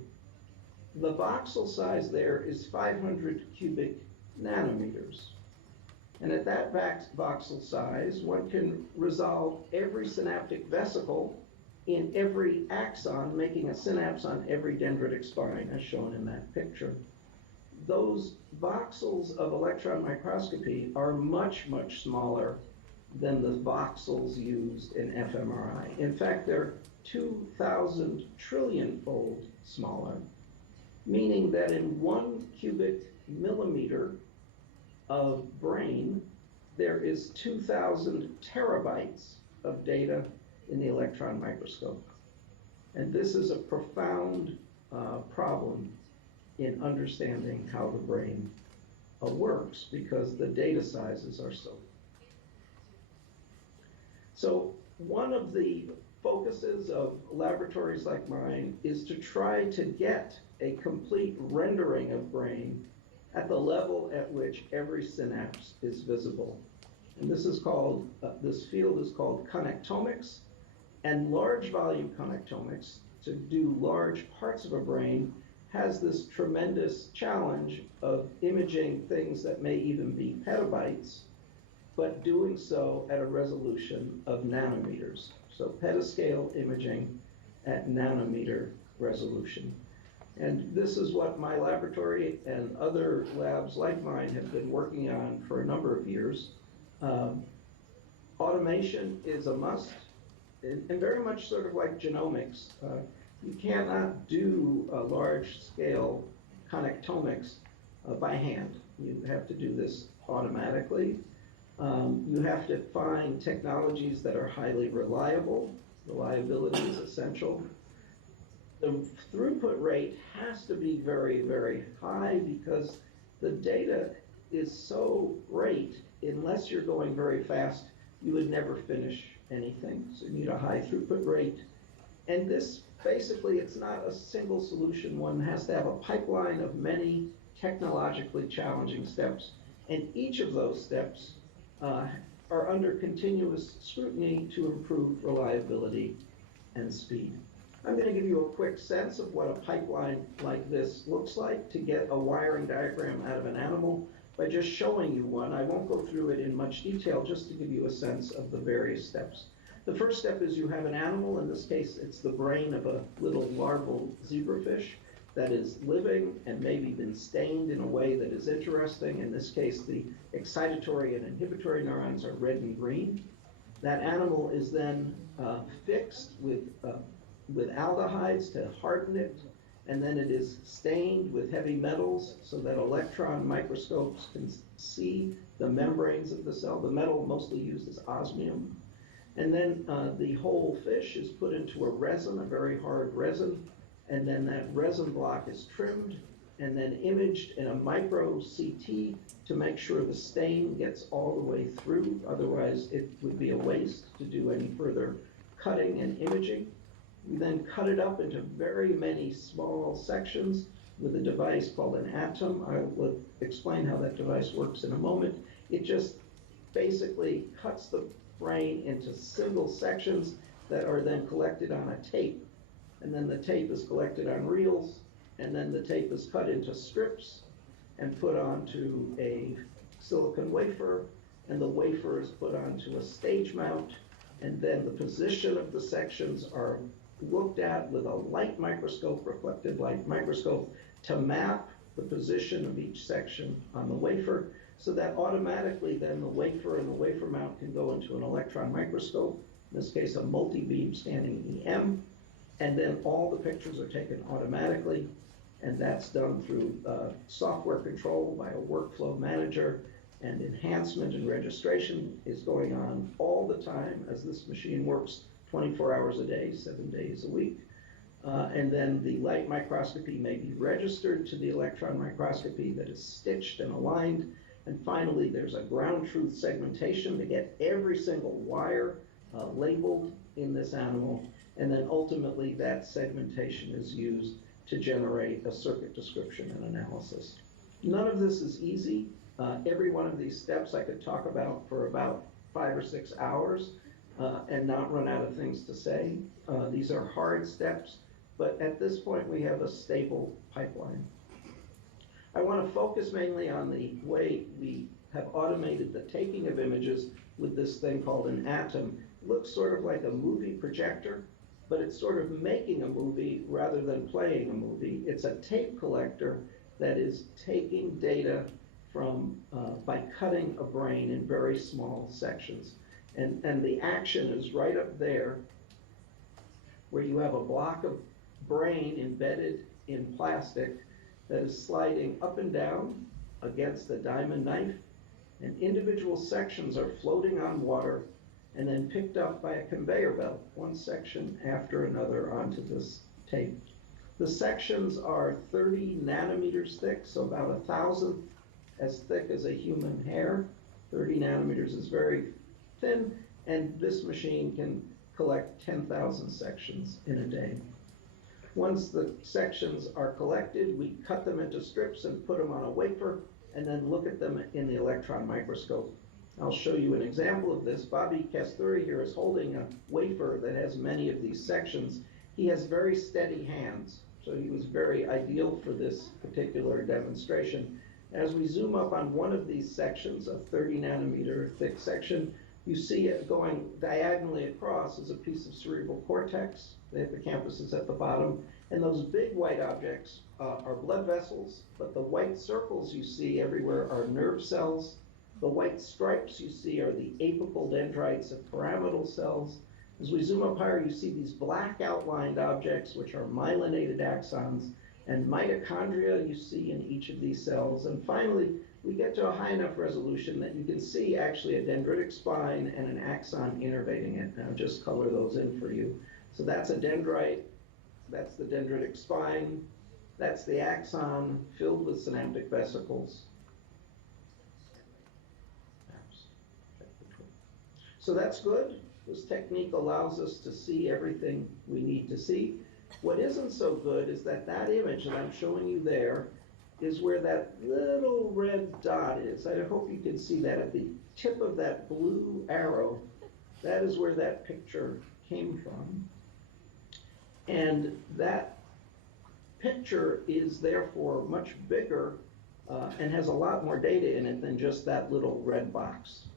the voxel size there is 500 cubic nanometers. And at that voxel size, one can resolve every synaptic vesicle in every axon, making a synapse on every dendritic spine, as shown in that picture. Those voxels of electron microscopy are much, much smaller than the voxels used in fMRI. In fact, they're 2,000 trillion-fold smaller, meaning that in 1 cubic millimeter of brain, there is 2,000 terabytes of data in the electron microscope. And this is a profound problem in understanding how the brain works, because the data sizes are so. So one of the focuses of laboratories like mine is to try to get a complete rendering of brain at the level at which every synapse is visible. And this is called, this field is called connectomics. And large volume connectomics, to do large parts of a brain, has this tremendous challenge of imaging things that may even be petabytes, but doing so at a resolution of nanometers. So petascale imaging at nanometer resolution. And this is what my laboratory and other labs like mine have been working on for a number of years. Automation is a must. And very much sort of like genomics, you cannot do a large-scale connectomics by hand. You have to do this automatically. You have to find technologies that are highly reliable. Reliability is essential. The throughput rate has to be very, very high because the data is so great, unless you're going very fast, you would never finish anything. So you need a high throughput rate. And this, basically, it's not a single solution. One has to have a pipeline of many technologically challenging steps. And each of those steps are under continuous scrutiny to improve reliability and speed. I'm going to give you a quick sense of what a pipeline like this looks like to get a wiring diagram out of an animal by just showing you one. I won't go through it in much detail, just to give you a sense of the various steps. The first step is you have an animal. In this case, it's the brain of a little larval zebrafish that is living and maybe been stained in a way that is interesting. In this case, the excitatory and inhibitory neurons are red and green. That animal is then fixed with aldehydes to harden it, and then it is stained with heavy metals so that electron microscopes can see the membranes of the cell. The metal mostly used is osmium. And then the whole fish is put into a resin, a very hard resin, and then that resin block is trimmed and then imaged in a micro CT to make sure the stain gets all the way through. Otherwise, it would be a waste to do any further cutting and imaging. We then cut it up into very many small sections with a device called an atom. I will explain how that device works in a moment. It just basically cuts the brain into single sections that are then collected on a tape. And then the tape is collected on reels, and then the tape is cut into strips and put onto a silicon wafer, and the wafer is put onto a stage mount, and then the position of the sections are looked at with a light microscope, reflective light microscope, to map the position of each section on the wafer, so that automatically then the wafer and the wafer mount can go into an electron microscope, in this case a multi-beam scanning EM, and then all the pictures are taken automatically, and that's done through software control by a workflow manager, and enhancement and registration is going on all the time as this machine works 24 hours a day, 7 days a week. And then the light microscopy may be registered to the electron microscopy that is stitched and aligned. And finally, there's a ground truth segmentation to get every single wire labeled in this animal. And then ultimately, that segmentation is used to generate a circuit description and analysis. None of this is easy. Every one of these steps I could talk about for about 5 or 6 hours and not run out of things to say. These are hard steps, but at this point, we have a stable pipeline. I want to focus mainly on the way we have automated the taking of images with this thing called an atom. It looks sort of like a movie projector, but it's sort of making a movie rather than playing a movie. It's a tape collector that is taking data from by cutting a brain in very small sections. And the action is right up there where you have a block of brain embedded in plastic that is sliding up and down against the diamond knife, and individual sections are floating on water and then picked up by a conveyor belt, one section after another onto this tape. The sections are 30 nanometers thick, so about 1,000th as thick as a human hair. 30 nanometers is very thin, and this machine can collect 10,000 sections in a day. Once the sections are collected, we cut them into strips and put them on a wafer, and then look at them in the electron microscope. I'll show you an example of this. Bobby Kasturi here is holding a wafer that has many of these sections. He has very steady hands, so he was very ideal for this particular demonstration. As we zoom up on one of these sections, a 30 nanometer thick section, you see it going diagonally across as a piece of cerebral cortex. The hippocampus is at the bottom. And those big white objects are blood vessels, but the white circles you see everywhere are nerve cells. The white stripes you see are the apical dendrites of pyramidal cells. As we zoom up higher, you see these black outlined objects, which are myelinated axons, and mitochondria you see in each of these cells. And finally, we get to a high enough resolution that you can see actually a dendritic spine and an axon innervating it. Now just color those in for you. So that's a dendrite, that's the dendritic spine, that's the axon filled with synaptic vesicles. So that's good. This technique allows us to see everything we need to see. What isn't so good is that that image that I'm showing you there is where that little red dot is. I hope you can see that at the tip of that blue arrow. That is where that picture came from. And that picture is therefore much bigger and has a lot more data in it than just that little red box.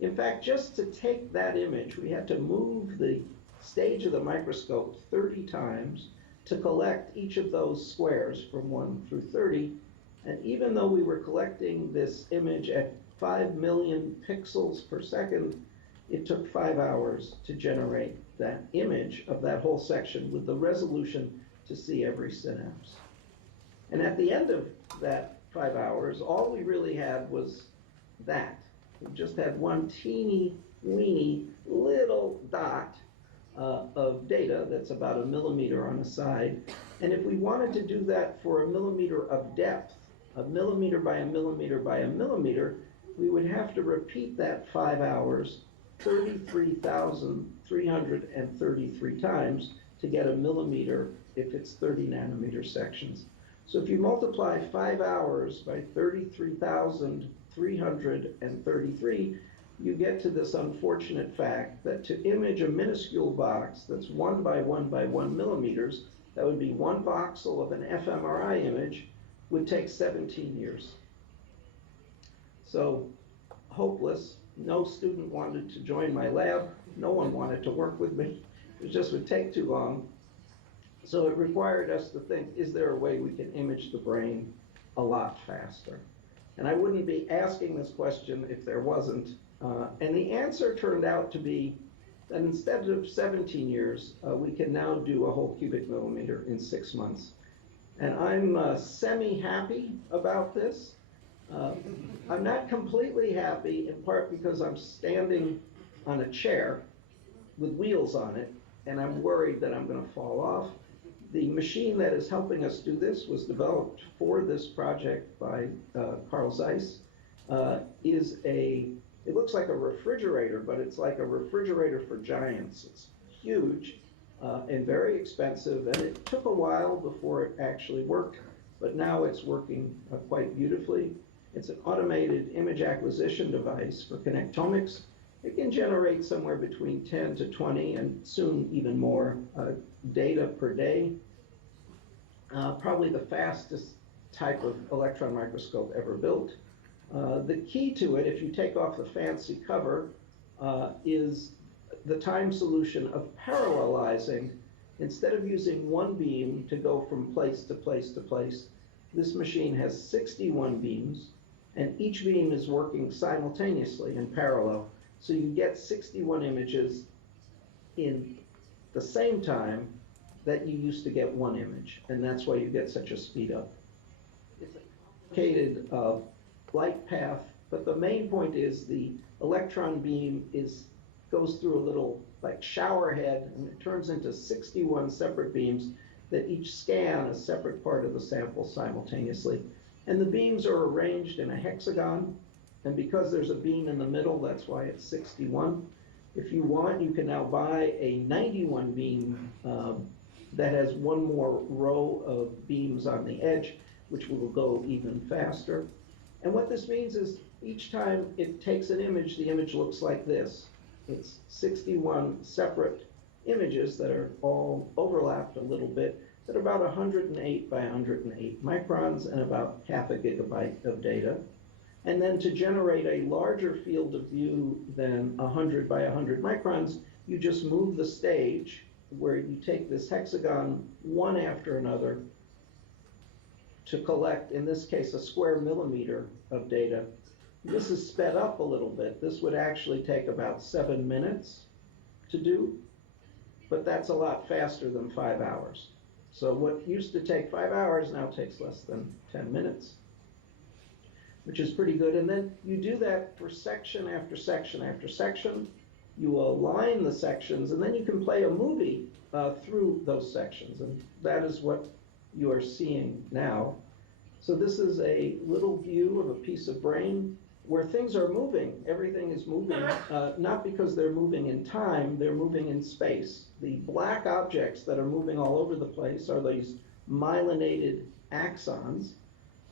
In fact, just to take that image, we had to move the stage of the microscope 30 times to collect each of those squares from 1 through 30. And even though we were collecting this image at 5 million pixels per second, it took 5 hours to generate that image of that whole section with the resolution to see every synapse. And at the end of that 5 hours, all we really had was that. We just had one teeny weeny little dot of data that's about 1 millimeter on a side. And if we wanted to do that for 1 millimeter of depth, 1 millimeter by 1 millimeter by 1 millimeter, we would have to repeat that 5 hours 33,333 times to get 1 millimeter if it's 30 nanometer sections. So if you multiply 5 hours by 33,333, you get to this unfortunate fact that to image a minuscule box that's 1 by 1 by 1 millimeters, that would be 1 voxel of an fMRI image, would take 17 years. So hopeless. No student wanted to join my lab. No one wanted to work with me. It just would take too long. So it required us to think, is there a way we can image the brain a lot faster? And I wouldn't be asking this question if there wasn't. And the answer turned out to be that instead of 17 years, we can now do a whole cubic millimeter in 6 months. And I'm semi-happy about this. I'm not completely happy, in part because I'm standing on a chair with wheels on it, and I'm worried that I'm going to fall off. The machine that is helping us do this was developed for this project by Carl Zeiss. It looks like a refrigerator, but it's like a refrigerator for giants. It's huge and very expensive, and it took a while before it actually worked, but now it's working quite beautifully. It's an automated image acquisition device for connectomics. It can generate somewhere between 10 to 20 and soon even more data per day. Probably the fastest type of electron microscope ever built. The key to it, if you take off the fancy cover, is the time solution of parallelizing. Instead of using one beam to go from place to place to place, this machine has 61 beams, and each beam is working simultaneously in parallel. So you get 61 images in the same time that you used to get one image, and that's why you get such a speed up. It's a complicated light path, but the main point is the electron beam goes through a little like shower head, and it turns into 61 separate beams that each scan a separate part of the sample simultaneously. And the beams are arranged in a hexagon, and because there's a beam in the middle, that's why it's 61. If you want, you can now buy a 91 beam that has one more row of beams on the edge, which will go even faster. And what this means is each time it takes an image, the image looks like this. It's 61 separate images that are all overlapped a little bit, that are about 108 by 108 microns and about half a gigabyte of data. And then to generate a larger field of view than 100 by 100 microns, you just move the stage where you take this hexagon one after another to collect, in this case, a square millimeter of data. This is sped up a little bit. This would actually take about 7 minutes to do, but that's a lot faster than 5 hours. So what used to take 5 hours now takes less than 10 minutes. which is pretty good. And then you do that for section after section after section. You align the sections, and then you can play a movie through those sections. And that is what you are seeing now. So this is a little view of a piece of brain where things are moving. Everything is moving, not because they're moving in time, they're moving in space. The black objects that are moving all over the place are these myelinated axons.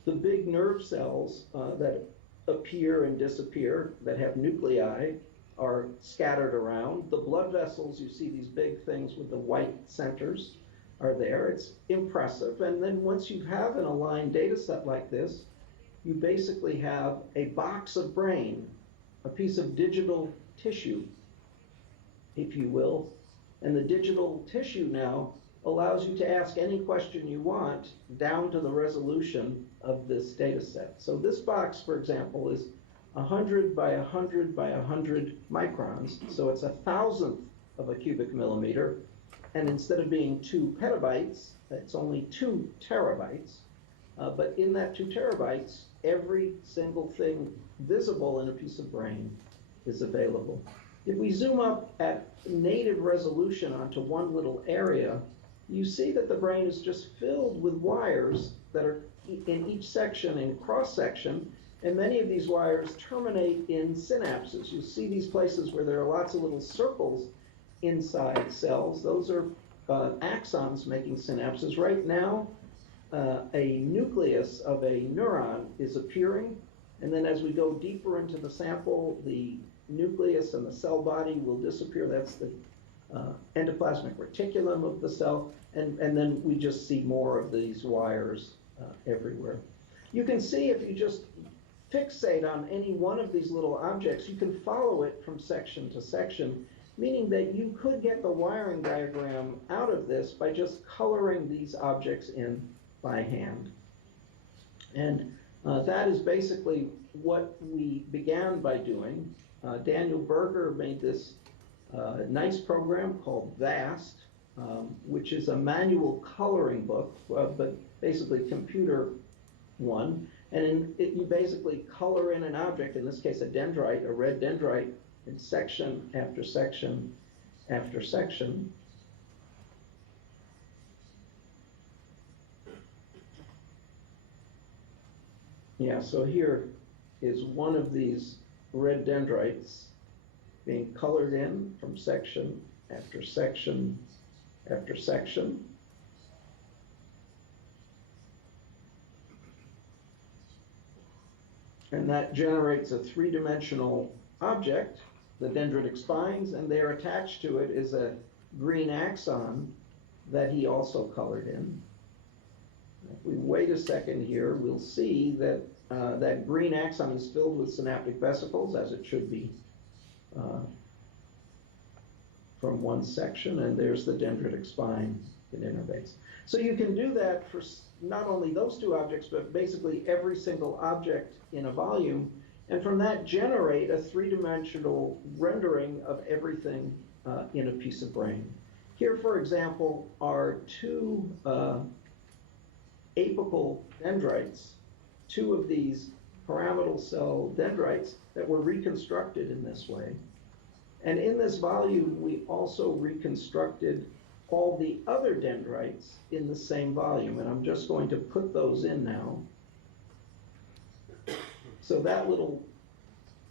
The big nerve cells that appear and disappear, that have nuclei, are scattered around. The blood vessels, you see these big things with the white centers are there. It's impressive. And then once you have an aligned data set like this, you basically have a box of brain, a piece of digital tissue, if you will. And the digital tissue now allows you to ask any question you want down to the resolution of this data set. So this box, for example, is 100 by 100 by 100 microns. So it's 1,000th of a cubic millimeter. And instead of being 2 petabytes, it's only 2 terabytes. But in that 2 terabytes, every single thing visible in a piece of brain is available. If we zoom up at native resolution onto one little area, you see that the brain is just filled with wires that are in each section and cross-section, and many of these wires terminate in synapses. You see these places where there are lots of little circles inside cells. Those are axons making synapses. Right now, a nucleus of a neuron is appearing, and then as we go deeper into the sample, the nucleus and the cell body will disappear. That's the endoplasmic reticulum of the cell, and then we just see more of these wires everywhere. You can see if you just fixate on any one of these little objects, you can follow it from section to section, meaning that you could get the wiring diagram out of this by just coloring these objects in by hand. And that is basically what we began by doing. Daniel Berger made this nice program called VAST, which is a manual coloring book, but basically computer one. And in it, you basically color in an object, in this case a dendrite, a red dendrite, in section after section after section. Yeah, so here is one of these red dendrites being colored in from section after section after section. And that generates a three-dimensional object, the dendritic spines, and there attached to it is a green axon that he also colored in. If we wait a second here, we'll see that that green axon is filled with synaptic vesicles, as it should be, from one section, and there's the dendritic spine it innervates. So you can do that for not only those two objects, but basically every single object in a volume, and from that generate a three-dimensional rendering of everything in a piece of brain. Here, for example, are two apical dendrites, two of these pyramidal cell dendrites that were reconstructed in this way. And in this volume, we also reconstructed all the other dendrites in the same volume, and I'm just going to put those in now. So that little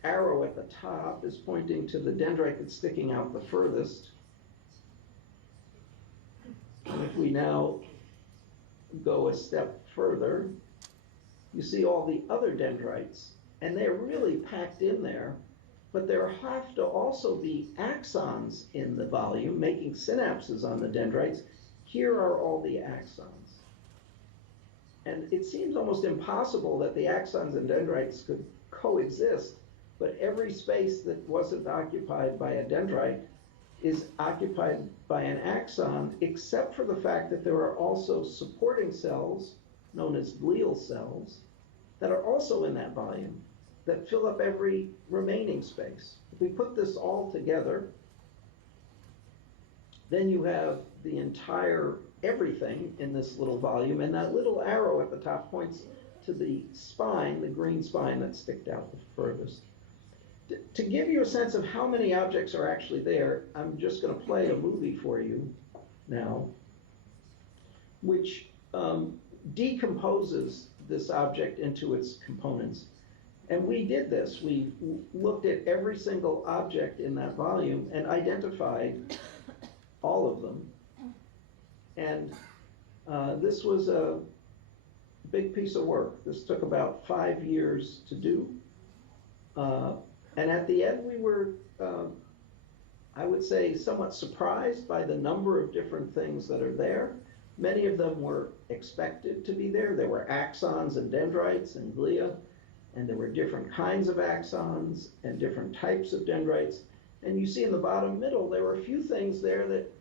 arrow at the top is pointing to the dendrite that's sticking out the furthest. And if we now go a step further, you see all the other dendrites, and they're really packed in there, but there have to also be axons in the volume making synapses on the dendrites. Here are all the axons. And it seems almost impossible that the axons and dendrites could coexist, but every space that wasn't occupied by a dendrite is occupied by an axon, except for the fact that there are also supporting cells, known as glial cells, that are also in that volume, that fill up every remaining space. If we put this all together, then you have the entire everything in this little volume, and that little arrow at the top points to the spine, the green spine that sticks out the furthest. To give you a sense of how many objects are actually there, I'm just going to play a movie for you now, which decomposes this object into its components. And we did this. We looked at every single object in that volume and identified all of them. And this was a big piece of work. This took about 5 years to do. And at the end, we were, I would say, somewhat surprised by the number of different things that are there. Many of them were expected to be there. There were axons and dendrites and glia, and there were different kinds of axons and different types of dendrites. And you see in the bottom middle, there were a few things there that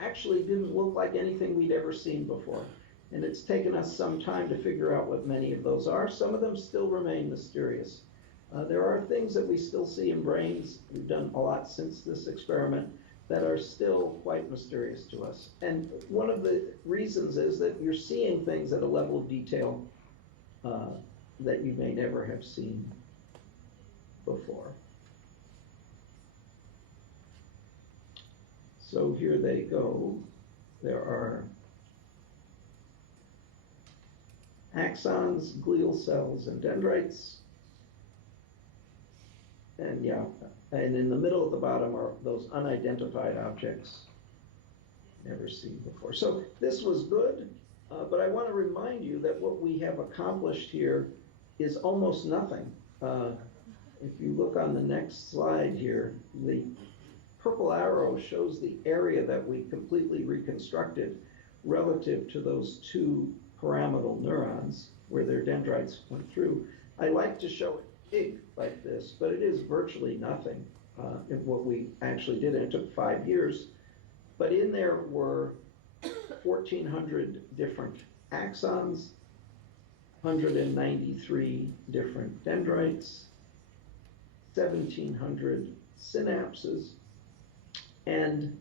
actually didn't look like anything we'd ever seen before. And it's taken us some time to figure out what many of those are. Some of them still remain mysterious. There are things that we still see in brains, we've done a lot since this experiment, that are still quite mysterious to us. And one of the reasons is that you're seeing things at a level of detail that you may never have seen before. So here they go. There are axons, glial cells, and dendrites. And yeah, and in the middle at the bottom are those unidentified objects never seen before. So this was good, but I want to remind you that what we have accomplished here is almost nothing. If you look on the next slide here, the purple arrow shows the area that we completely reconstructed relative to those two pyramidal neurons where their dendrites went through. I like to show it big like this, but it is virtually nothing in what we actually did, and it took 5 years. But in there were 1,400 different axons, 193 different dendrites, 1,700 synapses, and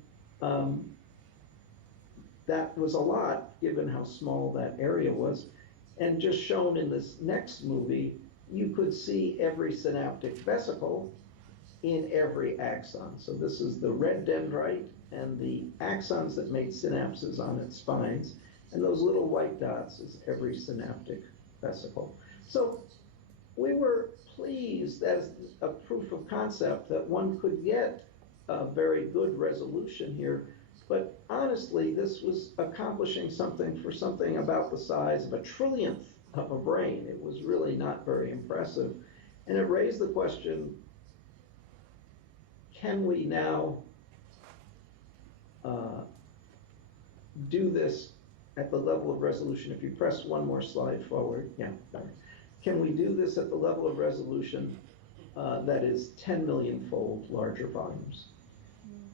that was a lot given how small that area was. And just shown in this next movie, you could see every synaptic vesicle in every axon. So this is the red dendrite and the axons that made synapses on its spines, and those little white dots is every synaptic vesicle. So we were pleased as a proof of concept that one could get a very good resolution here, but honestly, this was accomplishing something for something about the size of a trillionth of a brain. It was really not very impressive. And it raised the question, can we now do this at the level of resolution? If you press one more slide forward, yeah, can we do this at the level of resolution that is 10 million-fold larger volumes?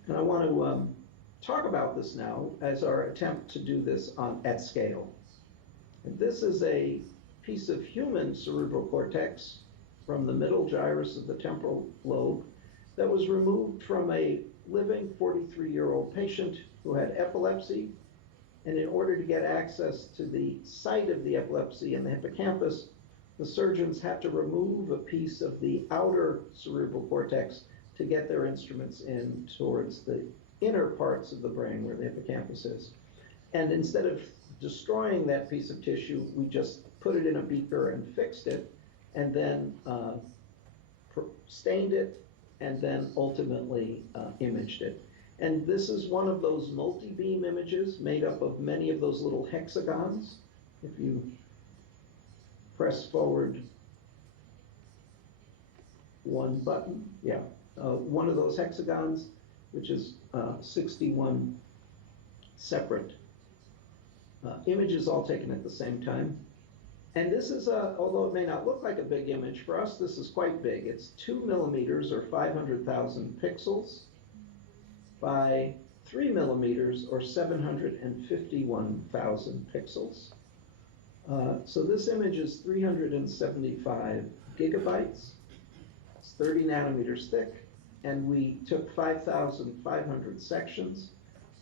And I want to talk about this now as our attempt to do this at scale. And this is a piece of human cerebral cortex from the middle gyrus of the temporal lobe that was removed from a living 43-year-old patient who had epilepsy. And in order to get access to the site of the epilepsy in the hippocampus, the surgeons had to remove a piece of the outer cerebral cortex to get their instruments in towards the inner parts of the brain where the hippocampus is. And instead of destroying that piece of tissue, we just put it in a beaker and fixed it, and then stained it, and then ultimately imaged it. And this is one of those multi-beam images made up of many of those little hexagons. If you press forward one button, yeah, one of those hexagons, which is 61 separate images all taken at the same time. And this is, although it may not look like a big image, for us this is quite big. It's 2 millimeters or 500,000 pixels by 3 millimeters or 751,000 pixels. So this image is 375 gigabytes. It's 30 nanometers thick, and we took 5,500 sections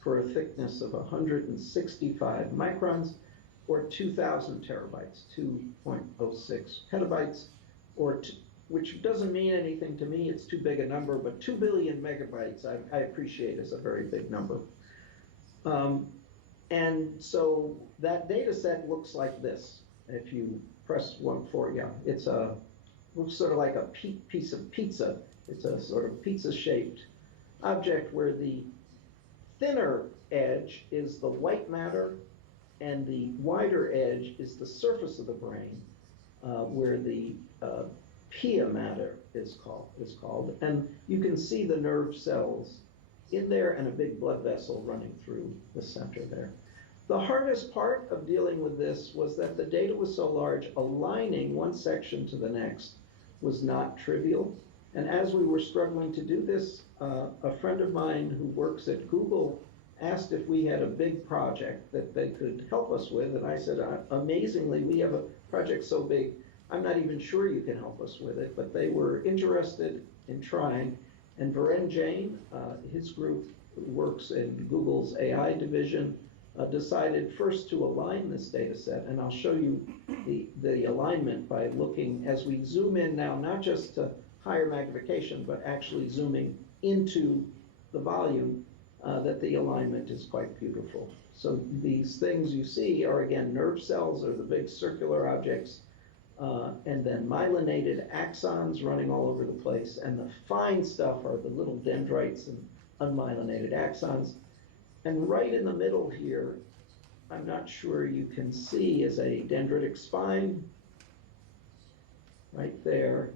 for a thickness of 165 microns. or 2,000 terabytes, 2.06 petabytes, or which doesn't mean anything to me, it's too big a number, but 2 billion megabytes I appreciate is a very big number. And so that data set looks like this. If you press 1.4, yeah, it's looks sort of like a piece of pizza. It's a sort of pizza-shaped object where the thinner edge is the white matter and the wider edge is the surface of the brain, where the pia matter is called. And you can see the nerve cells in there and a big blood vessel running through the center there. The hardest part of dealing with this was that the data was so large, aligning one section to the next was not trivial. And as we were struggling to do this, a friend of mine who works at Google asked if we had a big project that they could help us with. And I said, amazingly, we have a project so big, I'm not even sure you can help us with it, but they were interested in trying. And Viren Jain, his group works in Google's AI division, decided first to align this data set. And I'll show you the alignment by looking, as we zoom in now, not just to higher magnification, but actually zooming into the volume, that the alignment is quite beautiful. So these things you see are, again, nerve cells are the big circular objects, and then myelinated axons running all over the place, and the fine stuff are the little dendrites and unmyelinated axons. And right in the middle here, I'm not sure you can see, is a dendritic spine right there,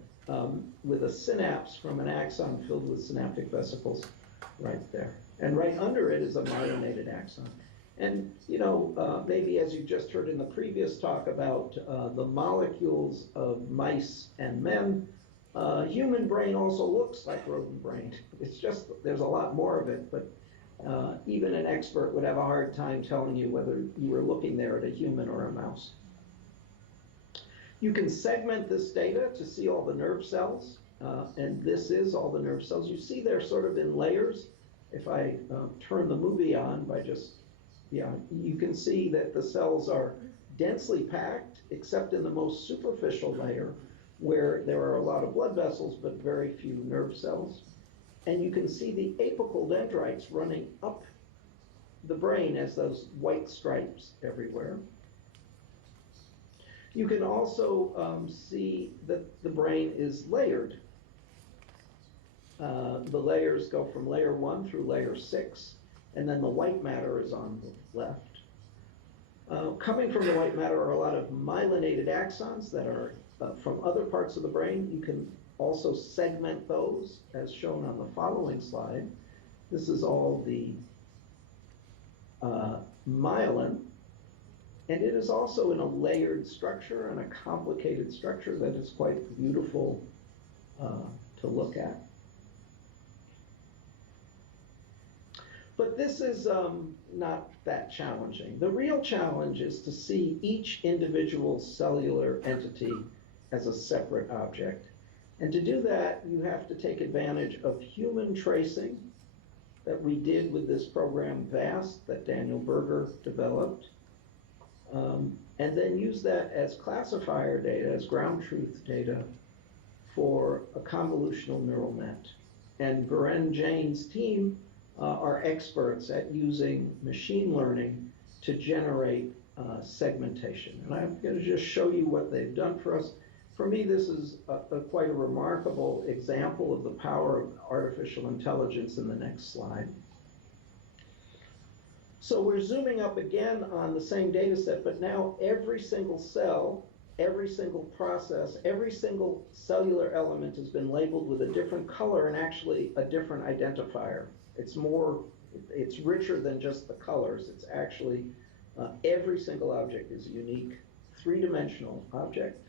with a synapse from an axon filled with synaptic vesicles right there. And right under it is a myelinated axon. And, you know, maybe as you just heard in the previous talk about the molecules of mice and men, human brain also looks like rodent brain. It's just, there's a lot more of it, but even an expert would have a hard time telling you whether you were looking there at a human or a mouse. You can segment this data to see all the nerve cells, and this is all the nerve cells. You see they're sort of in layers. If I turn the movie on by just, yeah, you can see that the cells are densely packed, except in the most superficial layer, where there are a lot of blood vessels, but very few nerve cells. And you can see the apical dendrites running up the brain as those white stripes everywhere. You can also see that the brain is layered. The layers go from layer 1 through layer 6, and then the white matter is on the left. Coming from the white matter are a lot of myelinated axons that are from other parts of the brain. You can also segment those, as shown on the following slide. This is all the myelin, and it is also in a layered structure and a complicated structure that is quite beautiful to look at. But this is not that challenging. The real challenge is to see each individual cellular entity as a separate object. And to do that, you have to take advantage of human tracing that we did with this program VAST that Daniel Berger developed, and then use that as classifier data, as ground truth data for a convolutional neural net. And Viren Jain's team are experts at using machine learning to generate segmentation. And I'm going to just show you what they've done for us. For me, this is quite a remarkable example of the power of artificial intelligence in the next slide. So we're zooming up again on the same data set, but now every single cell, every single process, every single cellular element has been labeled with a different color and actually a different identifier. It's richer than just the colors. It's actually, every single object is a unique three-dimensional object.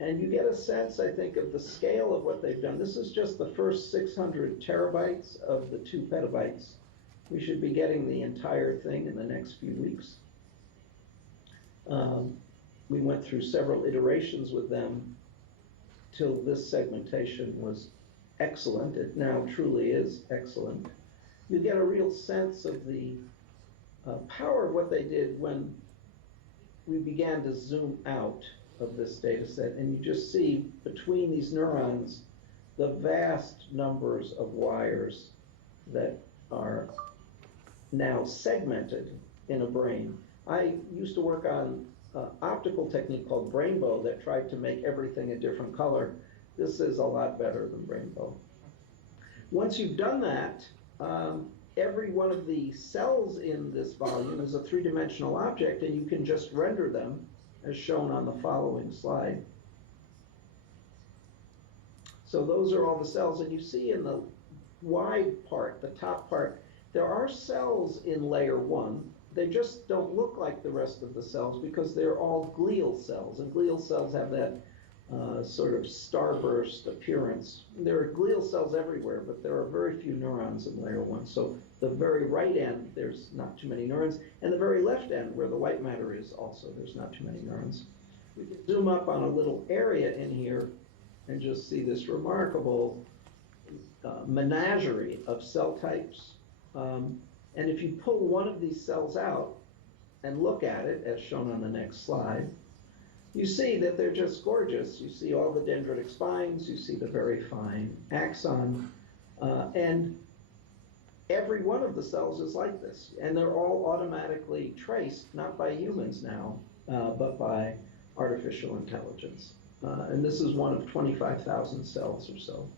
And you get a sense, I think, of the scale of what they've done. This is just the first 600 terabytes of the 2 petabytes. We should be getting the entire thing in the next few weeks. We went through several iterations with them till this segmentation was excellent. It now truly is excellent. You get a real sense of the power of what they did when we began to zoom out of this data set, and you just see between these neurons the vast numbers of wires that are now segmented in a brain. I used to work on an optical technique called Rainbow that tried to make everything a different color. This is a lot better than Rainbow. Once you've done that, every one of the cells in this volume is a three-dimensional object, and you can just render them as shown on the following slide. So those are all the cells, and you see in the wide part, the top part, there are cells in layer 1. They just don't look like the rest of the cells because they're all glial cells, and glial cells have that sort of starburst appearance. There are glial cells everywhere, but there are very few neurons in layer 1. So the very right end, there's not too many neurons, and the very left end, where the white matter is also, there's not too many neurons. We can zoom up on a little area in here and just see this remarkable menagerie of cell types. And if you pull one of these cells out and look at it, as shown on the next slide, you see that they're just gorgeous. You see all the dendritic spines, you see the very fine axon, and every one of the cells is like this. And they're all automatically traced, not by humans now, but by artificial intelligence. And this is one of 25,000 cells or so.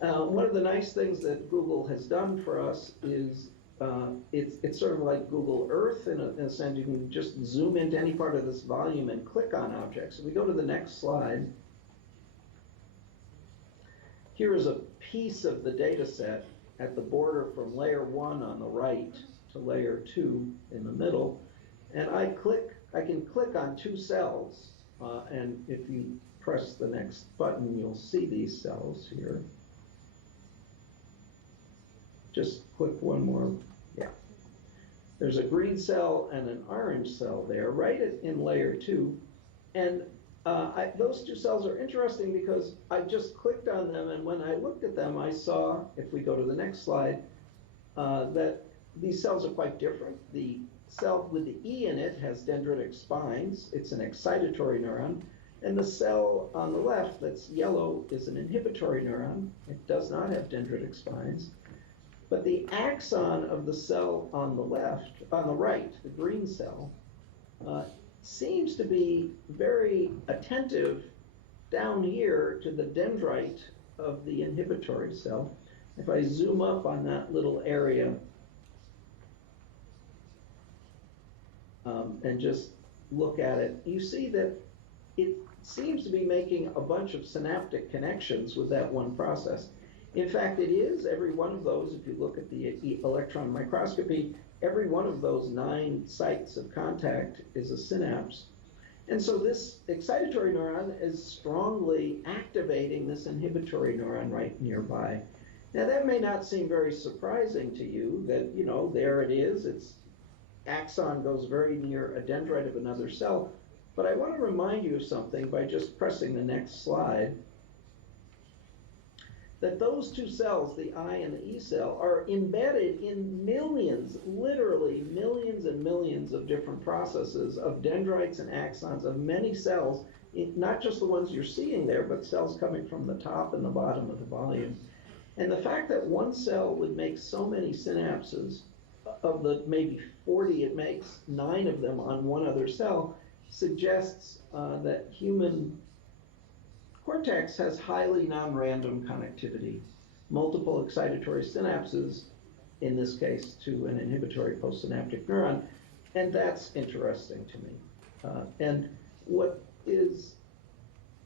One of the nice things that Google has done for us is it's sort of like Google Earth in a sense. You can just zoom into any part of this volume and click on objects. If we go to the next slide, here is a piece of the data set at the border from layer 1 on the right to layer 2 in the middle. And I can click on 2 cells, and if you press the next button, you'll see these cells here. Just click one more. Yeah. There's a green cell and an orange cell there, right in layer 2. And those 2 cells are interesting because I just clicked on them, and when I looked at them, I saw, if we go to the next slide, that these cells are quite different. The cell with the E in it has dendritic spines. It's an excitatory neuron. And the cell on the left that's yellow is an inhibitory neuron. It does not have dendritic spines. But the axon of the cell on the right, the green cell, seems to be very attentive down here to the dendrite of the inhibitory cell. If I zoom up on that little area and just look at it, you see that it seems to be making a bunch of synaptic connections with that one process. In fact, it is every one of those. If you look at the electron microscopy, every one of those 9 sites of contact is a synapse. And so this excitatory neuron is strongly activating this inhibitory neuron right nearby. Now that may not seem very surprising to you that, you know, there it is. Its axon goes very near a dendrite of another cell. But I want to remind you of something by just pressing the next slide. That those 2 cells, the I and the E cell, are embedded in millions, literally millions and millions of different processes of dendrites and axons of many cells, not just the ones you're seeing there, but cells coming from the top and the bottom of the volume. And the fact that one cell would make so many synapses, of the maybe 40 it makes, 9 of them on one other cell, suggests that human cortex has highly non-random connectivity, multiple excitatory synapses, in this case to an inhibitory postsynaptic neuron, and that's interesting to me. And what is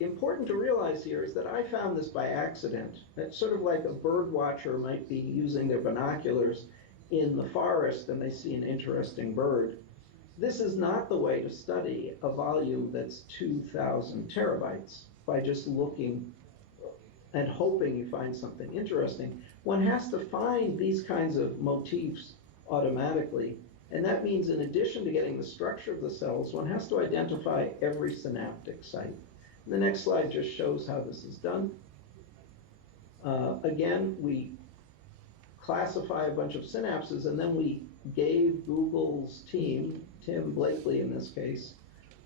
important to realize here is that I found this by accident. It's sort of like a bird watcher might be using their binoculars in the forest and they see an interesting bird. This is not the way to study a volume that's 2,000 terabytes. By just looking and hoping you find something interesting. One has to find these kinds of motifs automatically, and that means in addition to getting the structure of the cells, one has to identify every synaptic site. The next slide just shows how this is done. Again, we classify a bunch of synapses, and then we gave Google's team, Tim Blakely in this case,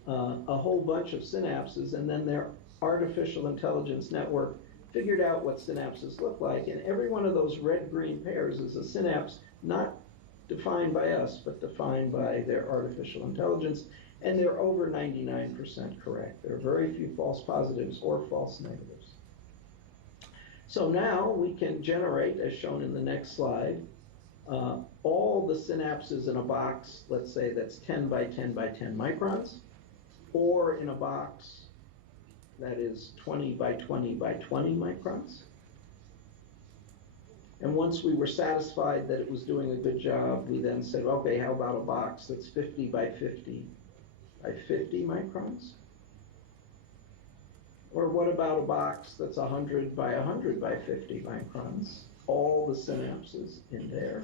a whole bunch of synapses, and then their artificial intelligence network figured out what synapses look like. And every one of those red-green pairs is a synapse not defined by us, but defined by their artificial intelligence. And they're over 99% correct. There are very few false positives or false negatives. So now we can generate, as shown in the next slide, all the synapses in a box, let's say that's 10 by 10 by 10 microns, or in a box that is 20 by 20 by 20 microns. And once we were satisfied that it was doing a good job, we then said, okay, how about a box that's 50 by 50 by 50 microns? Or what about a box that's 100 by 100 by 50 microns? All the synapses in there.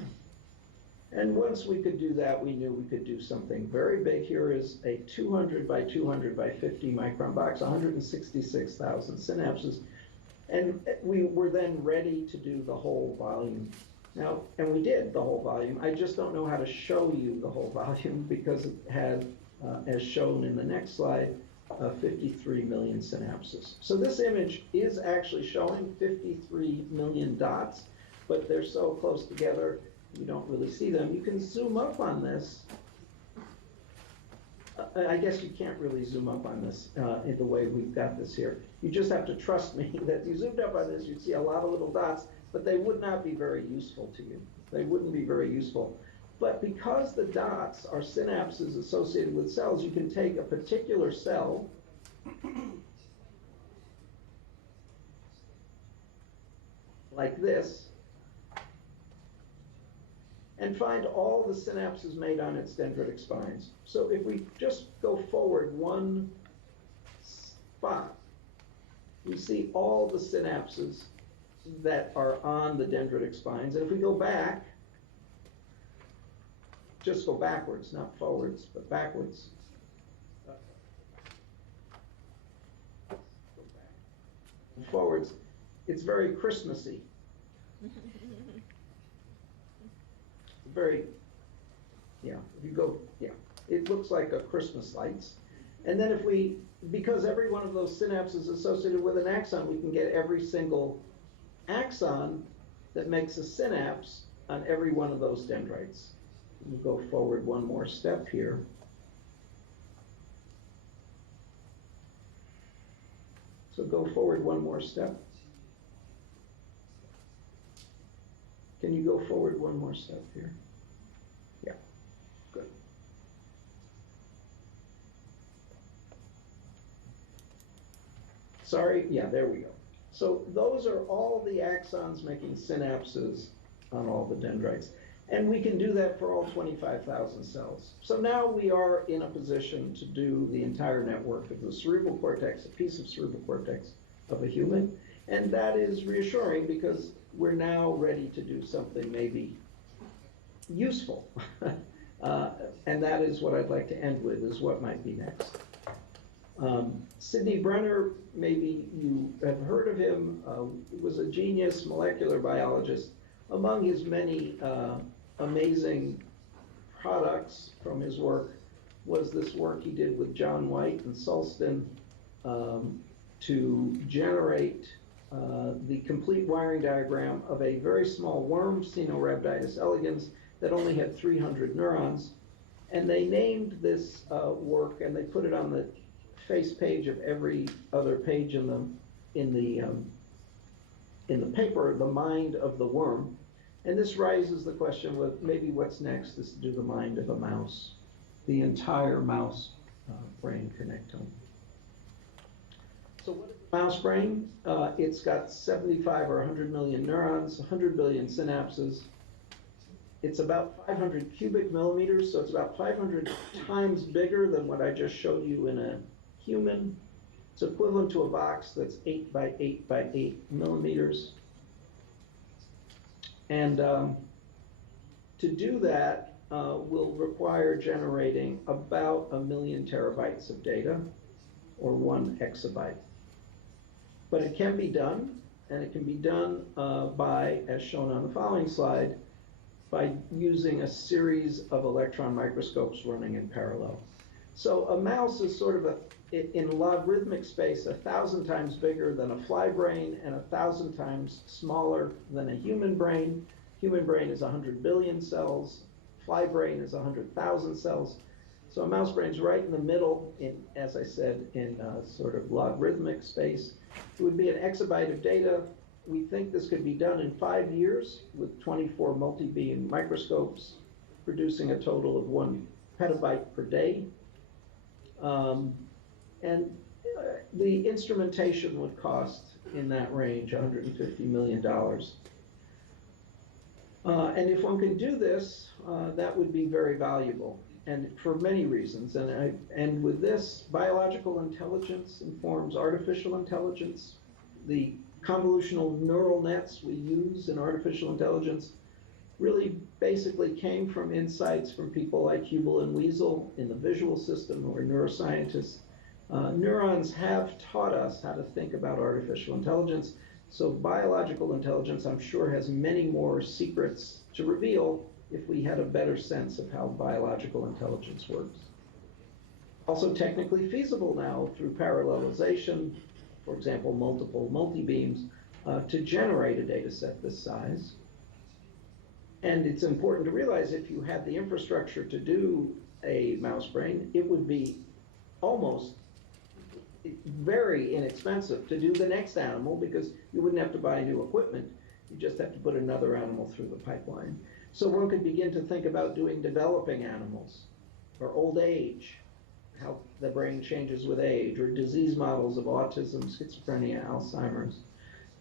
And once we could do that, we knew we could do something very big. Here is a 200 by 200 by 50 micron box, 166,000 synapses. And we were then ready to do the whole volume. Now, and we did the whole volume. I just don't know how to show you the whole volume because it had, as shown in the next slide, 53 million synapses. So this image is actually showing 53 million dots, but they're so close together you don't really see them. You can zoom up on this. I guess you can't really zoom up on this in the way we've got this here. You just have to trust me that if you zoomed up on this, you'd see a lot of little dots, but they would not be very useful to you. They wouldn't be very useful. But because the dots are synapses associated with cells, you can take a particular cell like this and find all the synapses made on its dendritic spines. So if we just go forward one spot, we see all the synapses that are on the dendritic spines. And if we go back, just go backwards, not forwards, but backwards. Forwards, it's very Christmassy. Very, yeah, if you go, yeah, it looks like a Christmas lights. And then if we, because every one of those synapses is associated with an axon, we can get every single axon that makes a synapse on every one of those dendrites. We'll go forward one more step here. So go forward one more step. Can you go forward one more step here? Yeah, good. Sorry, yeah, there we go. So those are all the axons making synapses on all the dendrites. And we can do that for all 25,000 cells. So now we are in a position to do the entire network of the cerebral cortex, a piece of cerebral cortex of a human. And that is reassuring because we're now ready to do something maybe useful. And that is what I'd like to end with, is what might be next. Sidney Brenner, maybe you have heard of him, was a genius molecular biologist. Among his many amazing products from his work was this work he did with John White and Sulston to generate the complete wiring diagram of a very small worm, Caenorhabditis elegans, that only had 300 neurons. And they named this work, and they put it on the face page of every other page in the paper, The Mind of the Worm. And this raises the question, well, maybe what's next is to do the mind of a mouse, the entire mouse brain connectome. So what is the mouse brain? It's got 75 or 100 million neurons, 100 billion synapses. It's about 500 cubic millimeters, so it's about 500 times bigger than what I just showed you in a human. It's equivalent to a box that's 8 by 8 by 8 millimeters. And to do that will require generating about 1 million terabytes of data, or 1 exabyte. But it can be done, and it can be done by, as shown on the following slide, by using a series of electron microscopes running in parallel. So a mouse is sort of in logarithmic space 1,000 times bigger than a fly brain and 1,000 times smaller than a human brain. Human brain is 100 billion cells. Fly brain is 100,000 cells. So a mouse brain is right in the middle, as I said, in sort of logarithmic space. It would be an exabyte of data. We think this could be done in 5 years with 24 multi-beam microscopes, producing a total of 1 petabyte per day. The instrumentation would cost in that range $150 million. And if one could do this, that would be very valuable, and for many reasons. And with this, biological intelligence informs artificial intelligence. The convolutional neural nets we use in artificial intelligence really basically came from insights from people like Hubel and Wiesel in the visual system, who are neuroscientists. Neurons have taught us how to think about artificial intelligence. So biological intelligence, I'm sure, has many more secrets to reveal if we had a better sense of how biological intelligence works. Also technically feasible now through parallelization, for example, multiple multi-beams, to generate a data set this size. And it's important to realize if you had the infrastructure to do a mouse brain, it would be almost very inexpensive to do the next animal, because you wouldn't have to buy new equipment. You just have to put another animal through the pipeline. So one could begin to think about doing developing animals, or old age, how the brain changes with age, or disease models of autism, schizophrenia, Alzheimer's.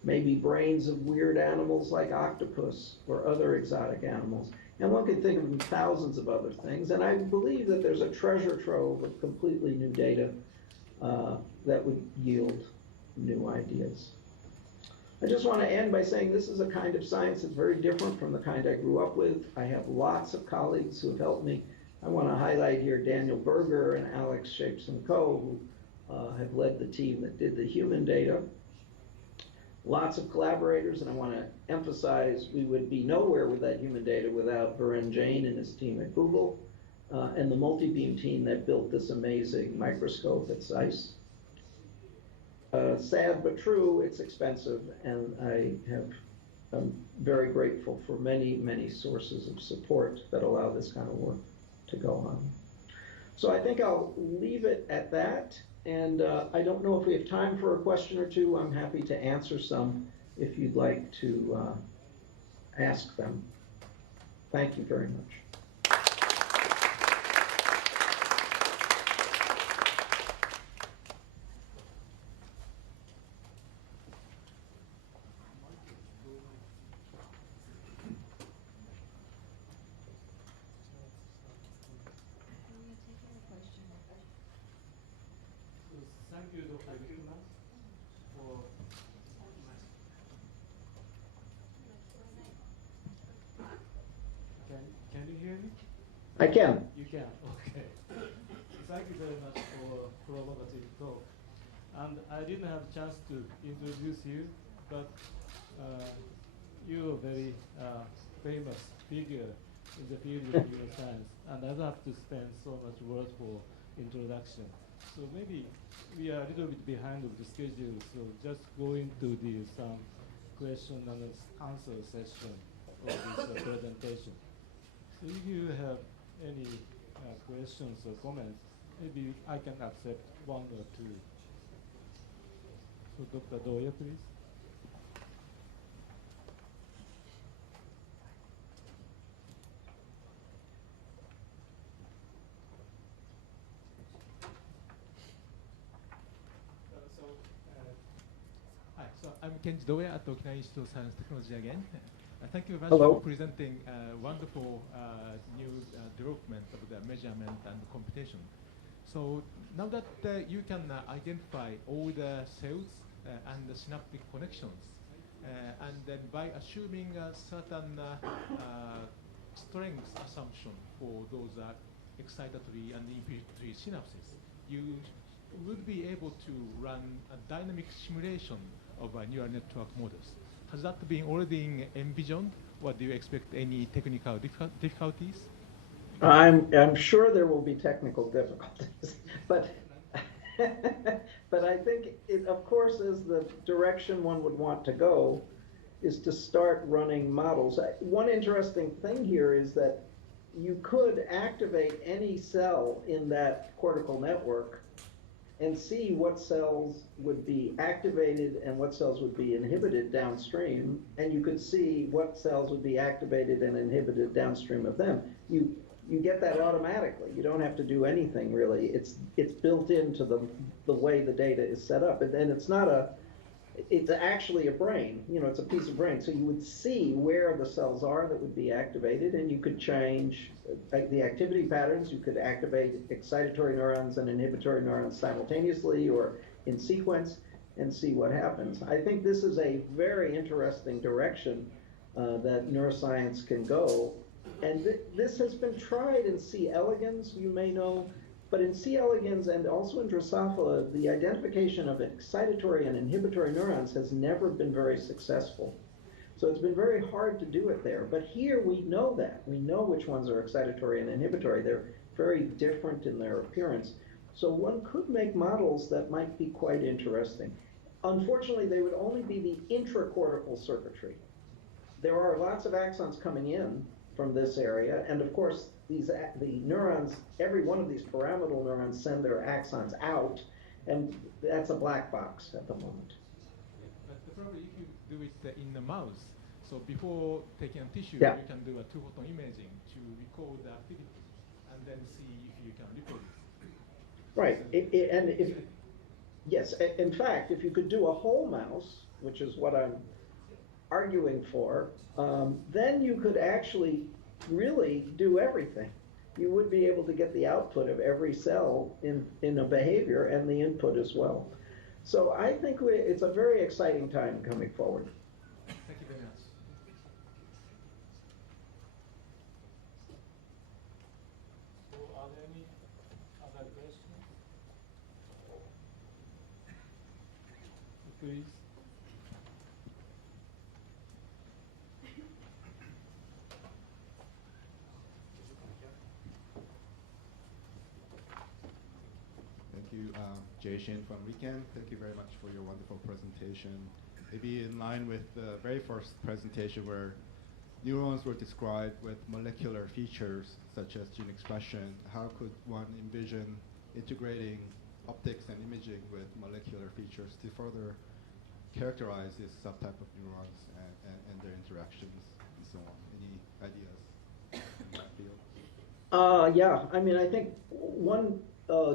Maybe brains of weird animals like octopus or other exotic animals. And one could think of thousands of other things. And I believe that there's a treasure trove of completely new data that would yield new ideas. I just want to end by saying this is a kind of science that's very different from the kind I grew up with. I have lots of colleagues who have helped me. I want to highlight here Daniel Berger and Alex Shapes-Co, who have led the team that did the human data. Lots of collaborators, and I want to emphasize we would be nowhere with that human data without Viren Jain and his team at Google, and the multi-beam team that built this amazing microscope at Zeiss. Sad but true, it's expensive, and I'm very grateful for many, many sources of support that allow this kind of work to go on. So I think I'll leave it at that. And I don't know if we have time for a question or two. I'm happy to answer some if you'd like to ask them. Thank you very much. Thank you, Dr. Lichtman, for Can you hear me? I can. You can, okay. Thank you very much for provocative talk. And I didn't have a chance to introduce you, but you're a very famous figure in the field of neuroscience, and I don't have to spend so much word for introduction. So maybe we are a little bit behind of the schedule, so just going to the some question and answer session of this presentation. So if you have any questions or comments, maybe I can accept one or two. So Dr. Doya, please. Hi, so I'm Kenji Doe at Okinawa Institute of Science and Technology again. Thank you very much Hello. for presenting wonderful new development of the measurement and computation. So now that you can identify all the cells and the synaptic connections, and then by assuming a certain strength assumption for those excitatory and infiltratory synapses, you would be able to run a dynamic simulation of neural network models. Has that been already envisioned, or do you expect any technical difficulties? I'm sure there will be technical difficulties, but but I think it, of course, is the direction one would want to go, is to start running models. One interesting thing here is that you could activate any cell in that cortical network and see what cells would be activated and what cells would be inhibited downstream, and you could see what cells would be activated and inhibited downstream of them. You get that automatically. You don't have to do anything really. It's built into the way the data is set up, and it's not it's actually a brain. You know, it's a piece of brain. So you would see where the cells are that would be activated, and you could change the activity patterns. You could activate excitatory neurons and inhibitory neurons simultaneously or in sequence and see what happens. I think this is a very interesting direction that neuroscience can go. And this has been tried in C. elegans, you may know, but in C. elegans and also in Drosophila, the identification of excitatory and inhibitory neurons has never been very successful. So it's been very hard to do it there. But here we know that. We know which ones are excitatory and inhibitory. They're very different in their appearance. So one could make models that might be quite interesting. Unfortunately, they would only be the intracortical circuitry. There are lots of axons coming in from this area, and of course the neurons, every one of these pyramidal neurons send their axons out, and that's a black box at the moment. But probably if you do it in the mouse, so before taking a tissue, Yeah. you can do a two-photon imaging to record the activity and then see if you can reproduce. Right, yes, in fact, if you could do a whole mouse, which is what I'm arguing for, then you could actually really do everything. You would be able to get the output of every cell in a behavior and the input as well. So I think it's a very exciting time coming forward. Thank you very much. So are there any other questions? Please. Thank you, Jay Shin from Weekend. Thank you very much for your wonderful presentation. Maybe in line with the very first presentation where neurons were described with molecular features such as gene expression, how could one envision integrating optics and imaging with molecular features to further characterize this subtype of neurons and their interactions and so on? Any ideas in that field? Yeah, I mean, I think one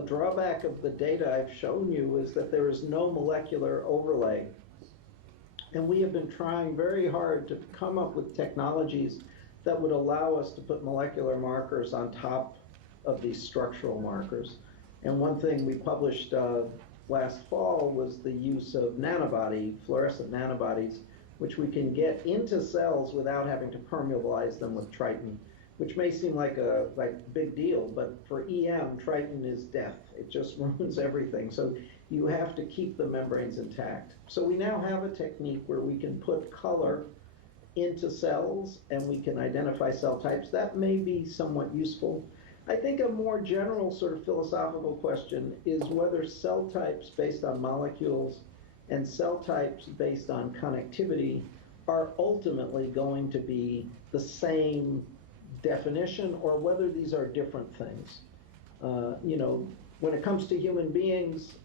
drawback of the data I've shown you is that there is no molecular overlay. And we have been trying very hard to come up with technologies that would allow us to put molecular markers on top of these structural markers. And one thing we published last fall was the use of fluorescent nanobodies, which we can get into cells without having to permeabilize them with Triton, which may seem like a big deal, but for EM, Triton is death. It just ruins everything. So you have to keep the membranes intact. So we now have a technique where we can put color into cells and we can identify cell types. That may be somewhat useful. I think a more general sort of philosophical question is whether cell types based on molecules and cell types based on connectivity are ultimately going to be the same definition, or whether these are different things. You know, when it comes to human beings,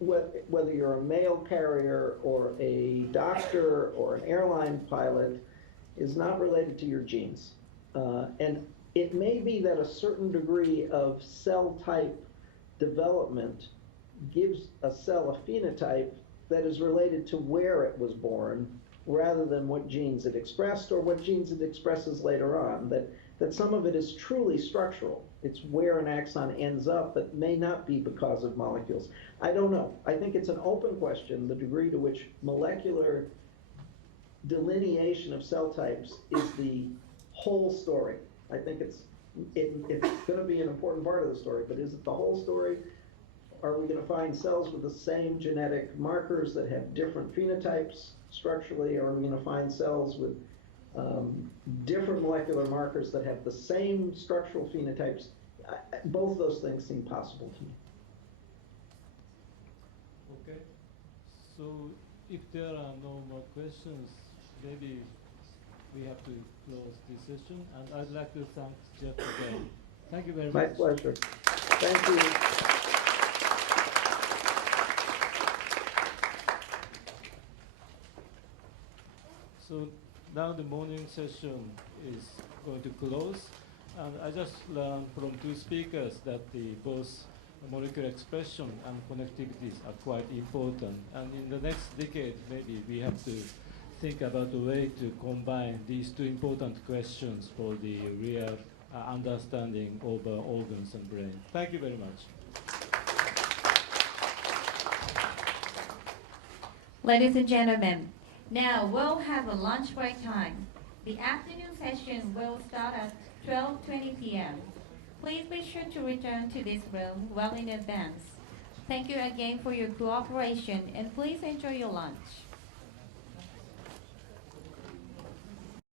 whether you're a mail carrier or a doctor or an airline pilot is not related to your genes. And it may be that a certain degree of cell type development gives a cell a phenotype that is related to where it was born rather than what genes it expressed or what genes it expresses later on, that some of it is truly structural. It's where an axon ends up, but may not be because of molecules. I don't know. I think it's an open question, the degree to which molecular delineation of cell types is the whole story. I think it's going to be an important part of the story, but is it the whole story? are we going to find cells with the same genetic markers that have different phenotypes structurally, or are we going to find cells with different molecular markers that have the same structural phenotypes? Both those things seem possible to me. Okay. So if there are no more questions, maybe we have to close this session. And I'd like to thank Jeff again. Thank you very much. My pleasure. Thank you. So now the morning session is going to close. And I just learned from two speakers that both molecular expression and connectivities are quite important. And in the next decade, maybe we have to think about a way to combine these two important questions for the real understanding of organs and brain. Thank you very much. Ladies and gentlemen, now we'll have a lunch break time. The afternoon session will start at 12:20 p.m. Please be sure to return to this room well in advance. Thank you again for your cooperation, and please enjoy your lunch.